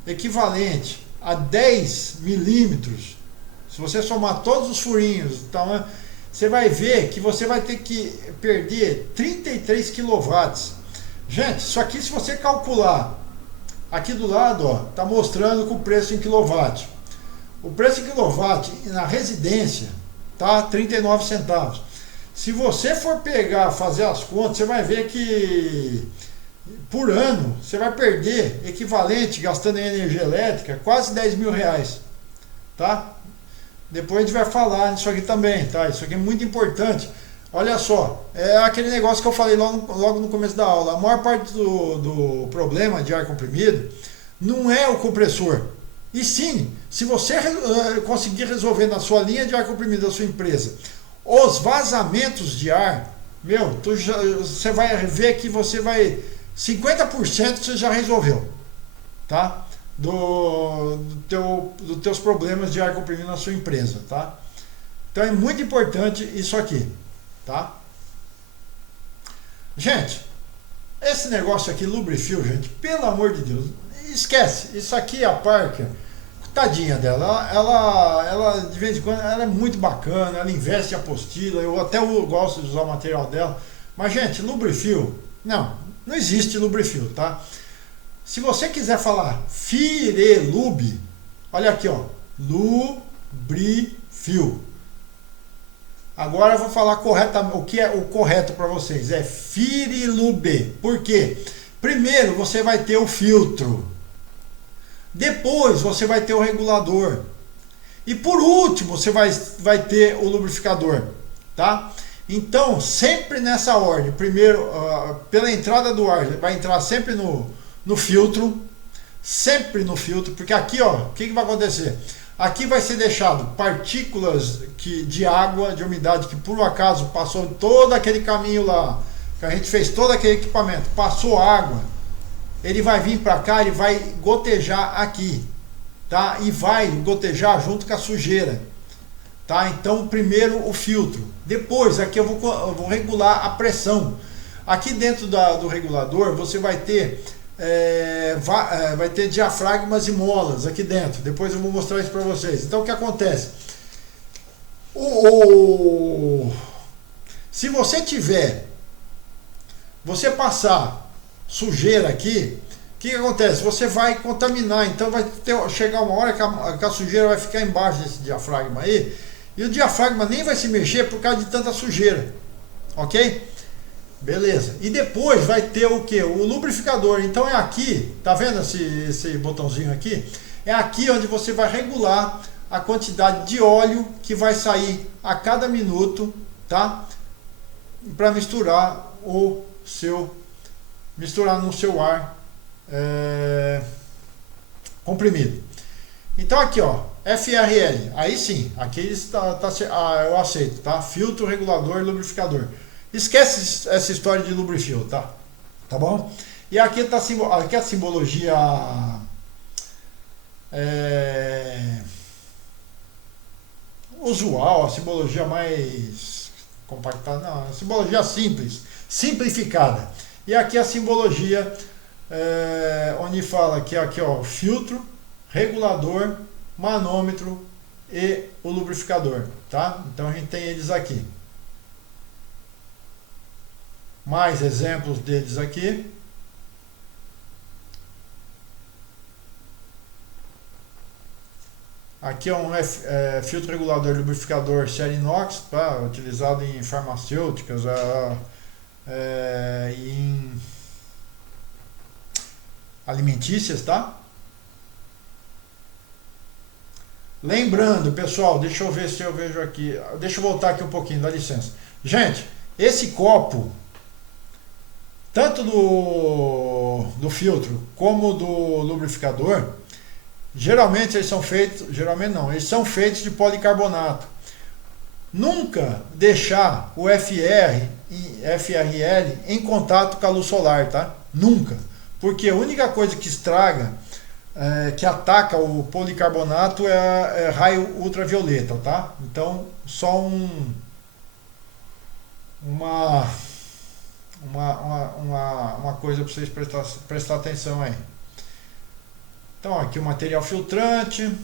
equivalente a 10 milímetros, se você somar todos os furinhos, então, você vai ver que você vai ter que perder 33 kW. Gente, isso aqui, se você calcular, aqui do lado, ó, tá mostrando com o preço em quilowatt. O preço em quilowatt na residência tá 39 centavos. Se você for pegar, fazer as contas, você vai ver que por ano você vai perder equivalente, gastando em energia elétrica, quase 10 mil reais, tá? Depois a gente vai falar nisso aqui também, tá? Isso aqui é muito importante. Olha só, é aquele negócio que eu falei logo no começo da aula. A maior parte do problema de ar comprimido não é o compressor. E sim, se você conseguir resolver na sua linha de ar comprimido da sua empresa os vazamentos de ar, meu, você vai ver que você vai... 50% você já resolveu, tá? Dos teus problemas de ar comprimido na sua empresa, tá? Então é muito importante isso aqui, tá? Gente, esse negócio aqui, Lubrifil, gente, pelo amor de Deus, esquece. Isso aqui, a Parker, tadinha dela, ela de vez em quando, ela é muito bacana, ela investe em apostila, eu até gosto de usar o material dela, mas, gente, Lubrifil, não existe Lubrifil, tá? Se você quiser falar Firelube, olha aqui, ó, Lubrifil. Agora eu vou falar corretamente, o que é o correto para vocês, é Firelube. Por quê? Primeiro você vai ter o filtro, depois você vai ter o regulador e por último você vai ter o lubrificador, tá? Então sempre nessa ordem. Primeiro, pela entrada do ar, vai entrar sempre no filtro, porque aqui, ó, o que vai acontecer? Aqui vai ser deixado partículas de água, de umidade, que por um acaso passou todo aquele caminho lá, que a gente fez todo aquele equipamento, passou água, ele vai vir para cá, ele vai gotejar aqui, tá? E vai gotejar junto com a sujeira, tá? Então primeiro o filtro, depois aqui eu vou regular a pressão. Aqui dentro do regulador você vai ter diafragmas e molas aqui dentro. Depois eu vou mostrar isso para vocês. Então o que acontece? Se você passar sujeira aqui, o que acontece? Você vai contaminar. Então vai chegar uma hora que a sujeira vai ficar embaixo desse diafragma aí, e o diafragma nem vai se mexer por causa de tanta sujeira, ok? Beleza. E depois vai ter o que? O lubrificador. Então é aqui, tá vendo esse botãozinho aqui? É aqui onde você vai regular a quantidade de óleo que vai sair a cada minuto, tá? Para misturar no seu ar comprimido. Então aqui, ó, FRL. Aí sim, aqui eu aceito, tá? Filtro, regulador e lubrificador. Esquece essa história de Lubrifil, tá? Tá bom? E aqui aqui a simbologia usual, a simbologia mais compactada, não, a simbologia simples, simplificada. E aqui a simbologia onde fala que aqui, ó, filtro, regulador, manômetro e o lubrificador, tá? Então a gente tem eles aqui. Mais exemplos deles aqui. Aqui é um filtro regulador lubrificador série inox, tá? Utilizado em farmacêuticas e em alimentícias, tá? Lembrando, pessoal, deixa eu ver se eu vejo aqui. Deixa eu voltar aqui um pouquinho, dá licença. Gente, esse copo tanto do filtro como do lubrificador, geralmente eles são feitos, geralmente não, eles são feitos de policarbonato. Nunca deixar o FRL em contato com a luz solar, tá? Nunca. Porque a única coisa que estraga, que ataca o policarbonato é raio ultravioleta, tá? Então, só uma coisa para vocês prestar atenção aí. Então, aqui o material filtrante.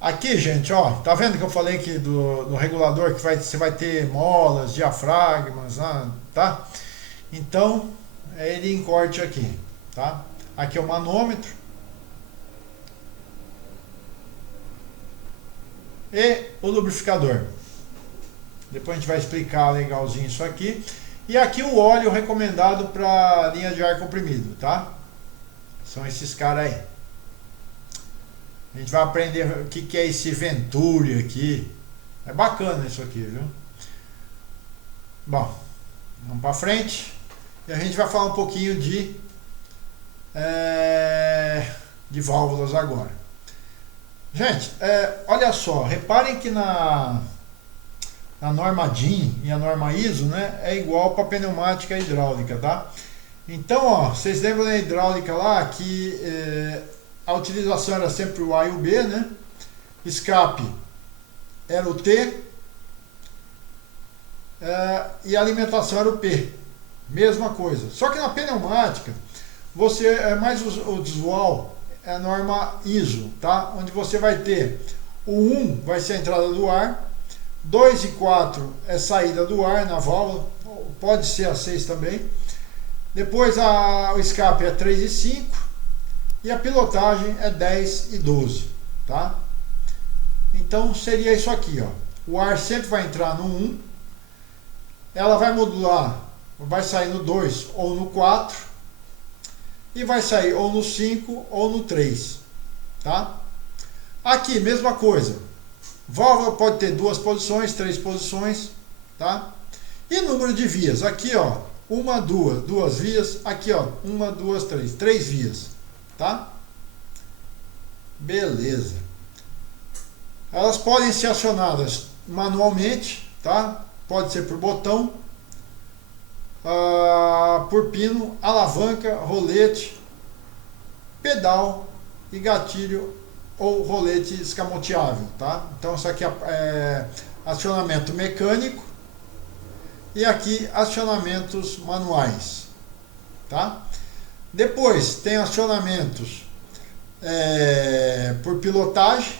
Aqui, gente, ó, tá vendo que eu falei que do regulador que você vai ter molas, diafragmas, tá? Então, ele em corte aqui, tá? Aqui é o manômetro. E o lubrificador. Depois a gente vai explicar legalzinho isso aqui. E aqui o óleo recomendado para linha de ar comprimido, tá? São esses caras aí. A gente vai aprender o que é esse Venturi aqui. É bacana isso aqui, viu? Bom, vamos para frente. E a gente vai falar um pouquinho de válvulas agora. Gente, olha só, reparem que na norma DIN e a norma ISO, né, é igual para pneumática e hidráulica, tá? Então, ó, vocês lembram da hidráulica lá que a utilização era sempre o A e o B, né? Escape era o T e a alimentação era o P. Mesma coisa. Só que na pneumática, você é mais o usual é a norma ISO, tá? Onde você vai ter o 1 vai ser a entrada do ar, 2 e 4 é saída do ar na válvula, pode ser a 6 também. Depois o escape é 3 e 5 e a pilotagem é 10 e 12, tá? Então seria isso aqui, ó. O ar sempre vai entrar no 1, ela vai modular, vai sair no 2 ou no 4 e vai sair ou no 5 ou no 3, tá? Aqui, mesma coisa. Válvula pode ter 2 posições, 3 posições, tá? E número de vias, aqui, ó, 1, 2 vias, aqui, ó, 1, 2, 3 vias, tá? Beleza. Elas podem ser acionadas manualmente, tá? Pode ser por botão, por pino, alavanca, rolete, pedal e gatilho ou rolete escamoteável, tá? Então isso aqui é acionamento mecânico e aqui acionamentos manuais, tá? Depois tem acionamentos por pilotagem.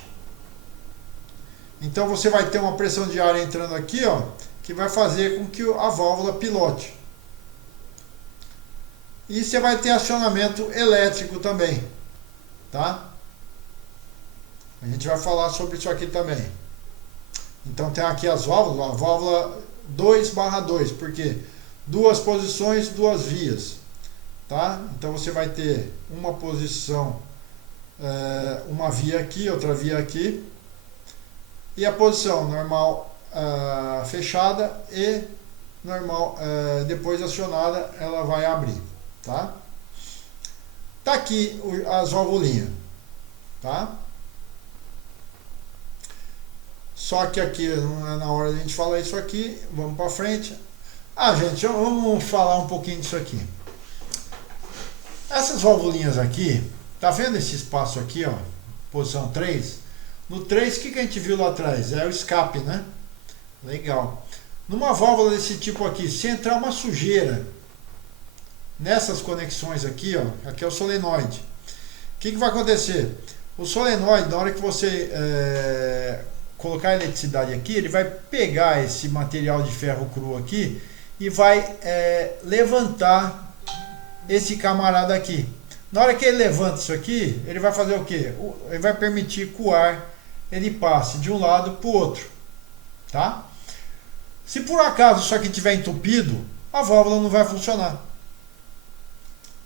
Então você vai ter uma pressão de ar entrando aqui, ó, que vai fazer com que a válvula pilote. E você vai ter acionamento elétrico também, tá? A gente vai falar sobre isso aqui também. Então tem aqui as válvulas, a válvula 2/2, porque 2 posições, 2 vias, tá? Então você vai ter uma posição, uma via aqui, outra via aqui, e a posição normal fechada e normal depois acionada ela vai abrir, tá? Tá aqui as valvulinhas, tá? Só que aqui não é na hora de a gente falar isso aqui, vamos para frente. Gente, vamos falar um pouquinho disso aqui. Essas valvulinhas aqui, tá vendo esse espaço aqui, ó, posição 3? No 3, o que a gente viu lá atrás? É o escape, né? Legal. Numa válvula desse tipo aqui, se entrar uma sujeira nessas conexões aqui, ó, aqui é o solenoide. O que vai acontecer? O solenoide, na hora que você colocar a eletricidade aqui, ele vai pegar esse material de ferro cru aqui e vai levantar esse camarada aqui. Na hora que ele levanta isso aqui, ele vai fazer o quê? Ele vai permitir que o ar ele passe de um lado para o outro, tá? Se por acaso isso aqui estiver entupido, a válvula não vai funcionar,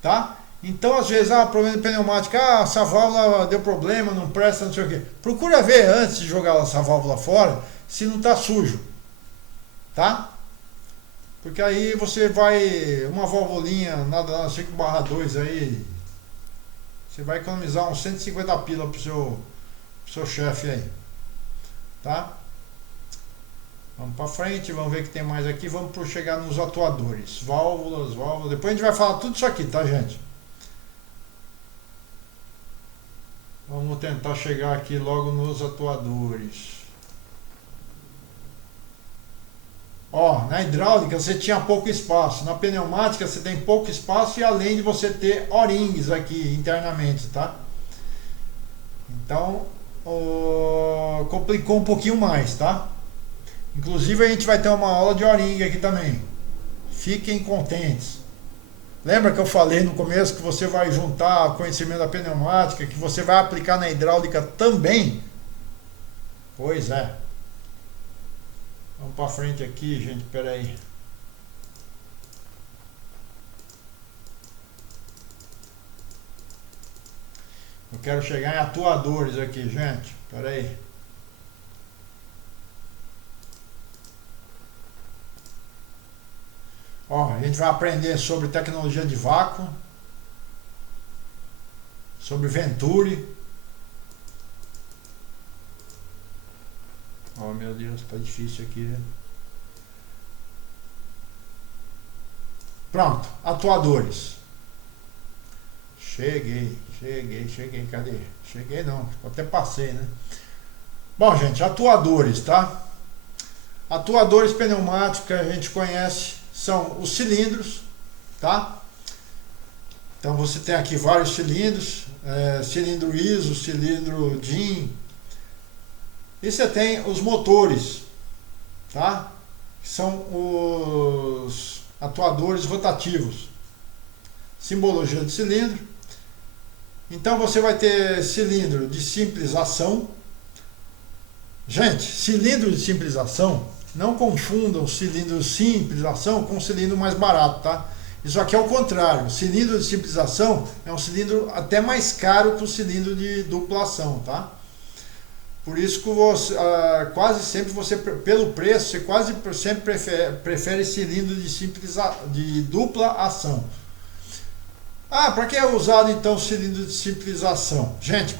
tá? Então às vezes, problema de pneumática, essa válvula deu problema, não presta, não sei o quê. Procura ver antes de jogar essa válvula fora se não está sujo, tá? Porque aí você vai, uma válvulinha, nada, 5/2 aí, você vai economizar uns 150 pila pro seu chefe aí, tá? Vamos para frente, vamos ver o que tem mais aqui, vamos chegar nos atuadores, válvulas, depois a gente vai falar tudo isso aqui, tá, gente? Vamos tentar chegar aqui logo nos atuadores. Ó, na hidráulica você tinha pouco espaço, na pneumática você tem pouco espaço e além de você ter O-rings aqui internamente, tá? Então, complicou um pouquinho mais, tá? Inclusive a gente vai ter uma aula de O-ring aqui também. Fiquem contentes. Lembra que eu falei no começo que você vai juntar conhecimento da pneumática, que você vai aplicar na hidráulica também? Pois é. Vamos para frente aqui, gente, espera aí. Eu quero chegar em atuadores aqui, gente. Espera aí. Ó, a gente vai aprender sobre tecnologia de vácuo, sobre Venturi. Oh meu Deus, tá difícil aqui, né? Pronto, atuadores. Cheguei, cadê? Cheguei não, até passei, né? Bom, gente, atuadores, tá? Atuadores pneumáticos que a gente conhece são os cilindros, tá? Então você tem aqui vários cilindros, cilindro ISO, cilindro DIN. E você tem os motores, tá? Que são os atuadores rotativos. Simbologia de cilindro. Então você vai ter cilindro de simples ação. Gente, cilindro de simples ação, não confundam cilindro simples ação com cilindro mais barato, tá? Isso aqui é o contrário. O cilindro de simples ação é um cilindro até mais caro que o cilindro de dupla ação, tá? Por isso que você, quase sempre você, pelo preço, você quase sempre prefere cilindro de dupla ação. Ah, para que é usado então o cilindro de simples ação? Gente,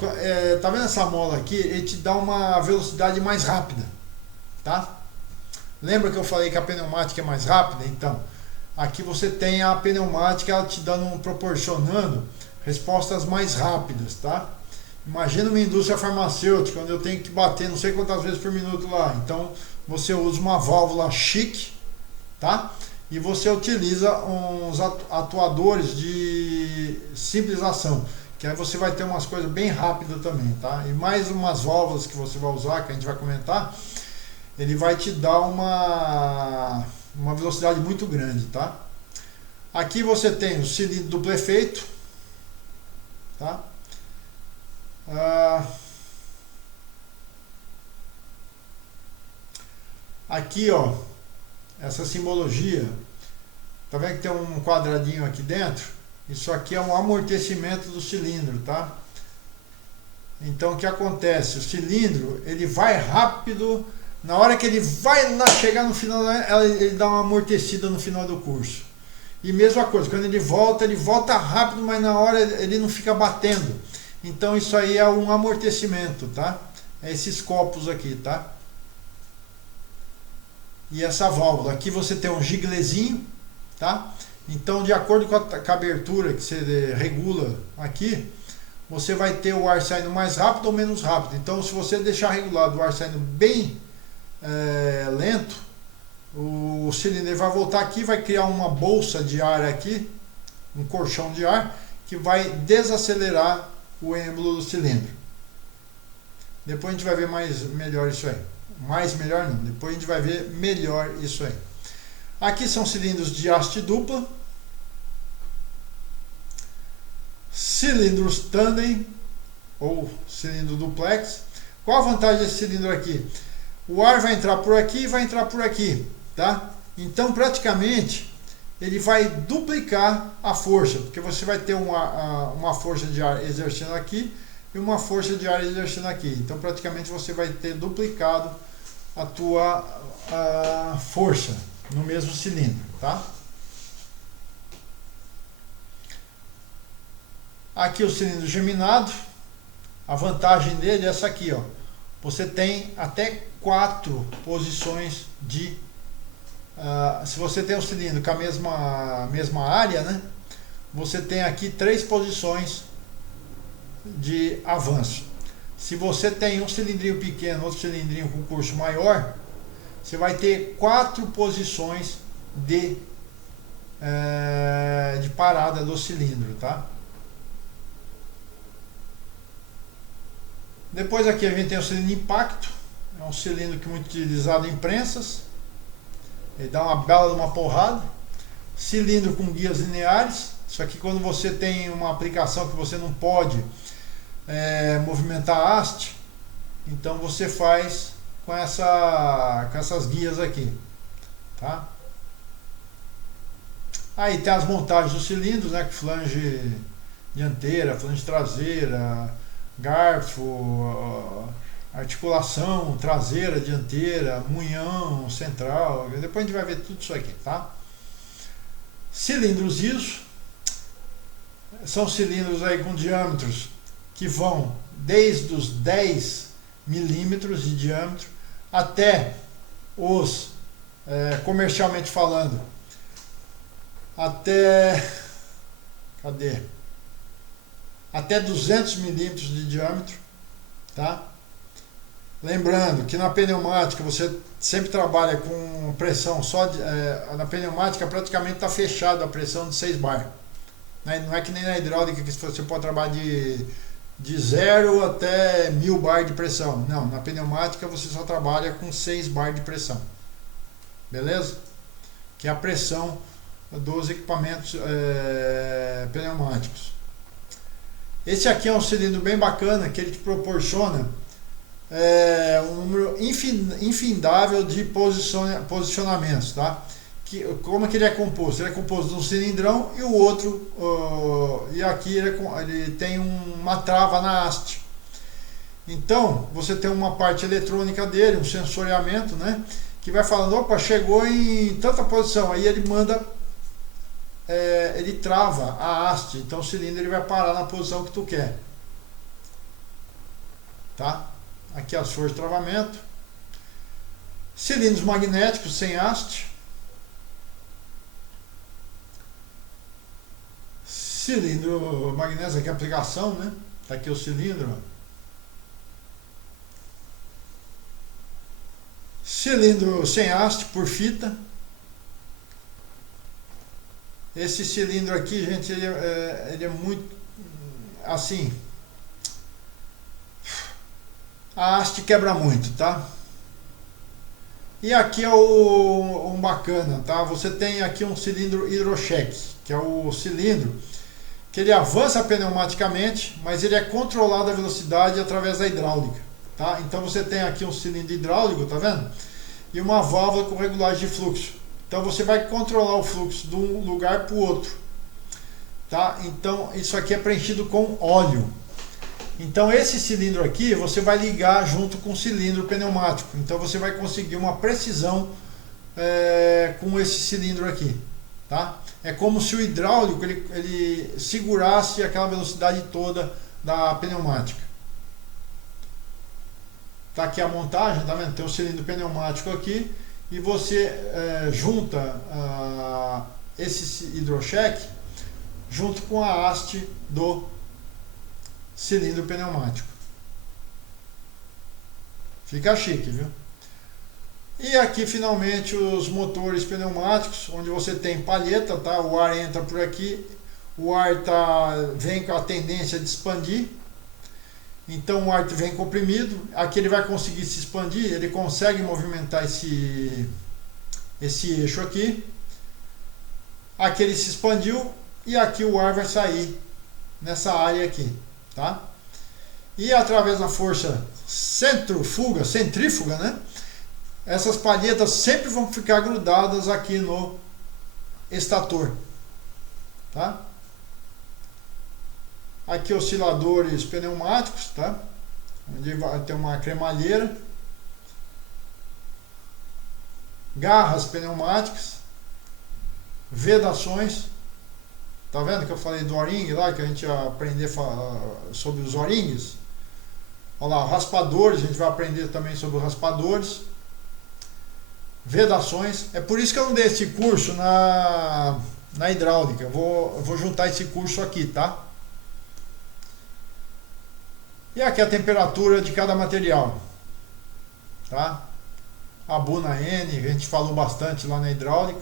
tá vendo essa mola aqui? Ele te dá uma velocidade mais rápida, tá? Lembra que eu falei que a pneumática é mais rápida? Então, aqui você tem a pneumática, ela te proporcionando respostas mais rápidas, tá? Imagina uma indústria farmacêutica, onde eu tenho que bater não sei quantas vezes por minuto lá. Então, você usa uma válvula chique, tá? E você utiliza uns atuadores de simples ação, que aí você vai ter umas coisas bem rápidas também, tá? E mais umas válvulas que você vai usar, que a gente vai comentar, ele vai te dar uma velocidade muito grande, tá? Aqui você tem o cilindro duplo efeito, tá? Aqui, ó, essa simbologia, tá vendo que tem um quadradinho aqui dentro? Isso aqui é um amortecimento do cilindro, tá? Então o que acontece? O cilindro, ele vai rápido, na hora que ele vai lá chegar no final, ele dá uma amortecida no final do curso. E mesma coisa, quando ele volta rápido, mas na hora ele não fica batendo. Então isso aí é um amortecimento, tá? É esses copos aqui, tá? E essa válvula, aqui você tem um giglezinho, tá? Então de acordo com a abertura que você regula aqui, você vai ter o ar saindo mais rápido ou menos rápido. Então se você deixar regulado o ar saindo bem lento, o cilindro vai voltar aqui, vai criar uma bolsa de ar aqui, um colchão de ar, que vai desacelerar o êmbolo do cilindro. Depois a gente vai ver melhor isso aí. Melhor não, depois a gente vai ver melhor isso aí. Aqui são cilindros de haste dupla, cilindros tandem ou cilindro duplex. Qual a vantagem desse cilindro aqui? O ar vai entrar por aqui e vai entrar por aqui, tá? Então praticamente ele vai duplicar a força, porque você vai ter uma força de ar exercendo aqui e uma força de ar exercendo aqui. Então praticamente você vai ter duplicado a tua força, no mesmo cilindro, tá? Aqui o cilindro geminado, a vantagem dele é essa aqui, ó. Você tem até 4 posições de... se você tem um cilindro com a mesma área, né? Você tem aqui 3 posições de avanço. Se você tem um cilindrinho pequeno, outro cilindrinho com curso maior, você vai ter 4 posições de parada do cilindro, tá? Depois aqui a gente tem o cilindro de impacto, é um cilindro que é muito utilizado em prensas, ele dá uma bela de uma porrada. Cilindro com guias lineares, isso aqui quando você tem uma aplicação que você não pode movimentar a haste, então você faz com essas guias aqui, tá? Aí tem as montagens dos cilindros, né, com flange dianteira, flange traseira, garfo, articulação traseira, dianteira, munhão, central. Depois a gente vai ver tudo isso aqui, tá? Cilindros ISO são cilindros aí com diâmetros que vão desde os 10 milímetros de diâmetro até os, comercialmente falando, até 200 milímetros de diâmetro, tá? Lembrando que na pneumática você sempre trabalha com pressão só na pneumática praticamente está fechado a pressão de 6 bar. Não é que nem na hidráulica que você pode trabalhar de 0 até 1000 bar de pressão. Não, na pneumática você só trabalha com 6 bar de pressão. Beleza? Que é a pressão dos equipamentos pneumáticos. Esse aqui é um cilindro bem bacana que ele te proporciona um número infindável de posicionamentos, tá? Como é que ele é composto? Ele é composto de um cilindrão e o outro, e aqui ele tem uma trava na haste. Então, você tem uma parte eletrônica dele, um sensoriamento, né? Que vai falando, opa, chegou em tanta posição, aí ele manda, ele trava a haste, então o cilindro ele vai parar na posição que tu quer. Tá? Aqui as forças de travamento. Cilindros magnéticos sem haste. Cilindro magnético, aqui a aplicação, né? Tá aqui o cilindro. Cilindro sem haste por fita. Esse cilindro aqui, gente, ele é muito assim. A haste quebra muito, tá? E aqui é um bacana, tá? Você tem aqui um cilindro hidrocheck, que é o cilindro que ele avança pneumaticamente, mas ele é controlado a velocidade através da hidráulica, tá? Então você tem aqui um cilindro hidráulico, tá vendo? E uma válvula com regulagem de fluxo. Então você vai controlar o fluxo de um lugar para o outro, tá? Então isso aqui é preenchido com óleo. Então esse cilindro aqui você vai ligar junto com o cilindro pneumático. Então você vai conseguir uma precisão com esse cilindro aqui, tá? É como se o hidráulico ele segurasse aquela velocidade toda da pneumática. Tá aqui a montagem, tá vendo? Tem o cilindro pneumático aqui e você junta esse hidrocheck junto com a haste do cilindro pneumático. Fica chique, viu? E aqui finalmente os motores pneumáticos, onde você tem palheta, tá? O ar entra por aqui, o ar vem com a tendência de expandir. Então o ar vem comprimido, aqui ele vai conseguir se expandir, ele consegue movimentar esse eixo aqui. Aqui ele se expandiu e aqui o ar vai sair nessa área aqui, tá? E através da força centrífuga, né? Essas palhetas sempre vão ficar grudadas aqui no estator, tá? Aqui osciladores pneumáticos, tá? Onde vai ter uma cremalheira. garras pneumáticas, vedações. Tá vendo que eu falei do O-ring lá, que a gente ia aprender sobre os O-rings? Olha lá, raspadores, a gente vai aprender também sobre os raspadores. Vedações. É por isso que eu não dei esse curso na hidráulica. Eu vou juntar esse curso aqui, tá? E aqui a temperatura de cada material, tá? A Buna N, a gente falou bastante lá na hidráulica.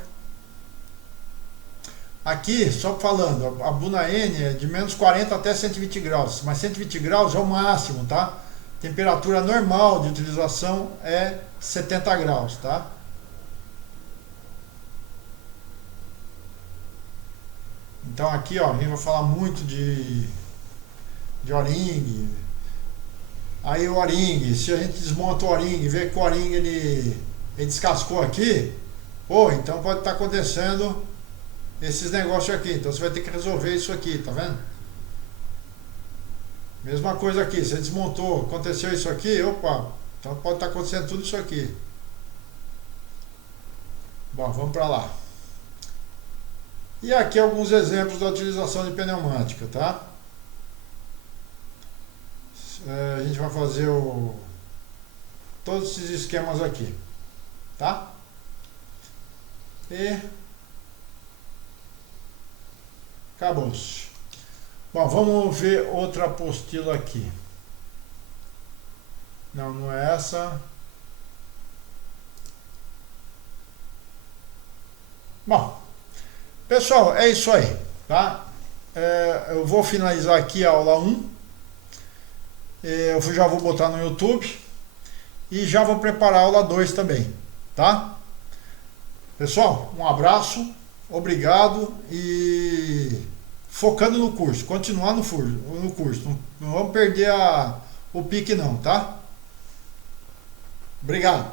Aqui, só falando, a Buna N é de menos 40 até 120 graus, mas 120 graus é o máximo, tá? Temperatura normal de utilização é 70 graus, tá? Então aqui, ó, a gente vai falar muito de O-ring. Aí o O-ring, se a gente desmonta o O-ring e vê que o O-ring ele descascou aqui, pô, então pode estar acontecendo esses negócios aqui. Então você vai ter que resolver isso aqui, tá vendo? Mesma coisa aqui, você desmontou, aconteceu isso aqui, opa, então pode estar acontecendo tudo isso aqui. Bom, vamos para lá. E aqui alguns exemplos da utilização de pneumática, tá? A gente vai fazer todos esses esquemas aqui, tá? E acabou-se. Bom, vamos ver outra apostila aqui. Não, não é essa. Bom, pessoal, é isso aí, tá? Eu vou finalizar aqui a aula 1. Eu já vou botar no YouTube e já vou preparar a aula 2 também, tá? Pessoal, um abraço, obrigado e focando no curso, continuar no curso, não vamos perder o pique não, tá? Obrigado.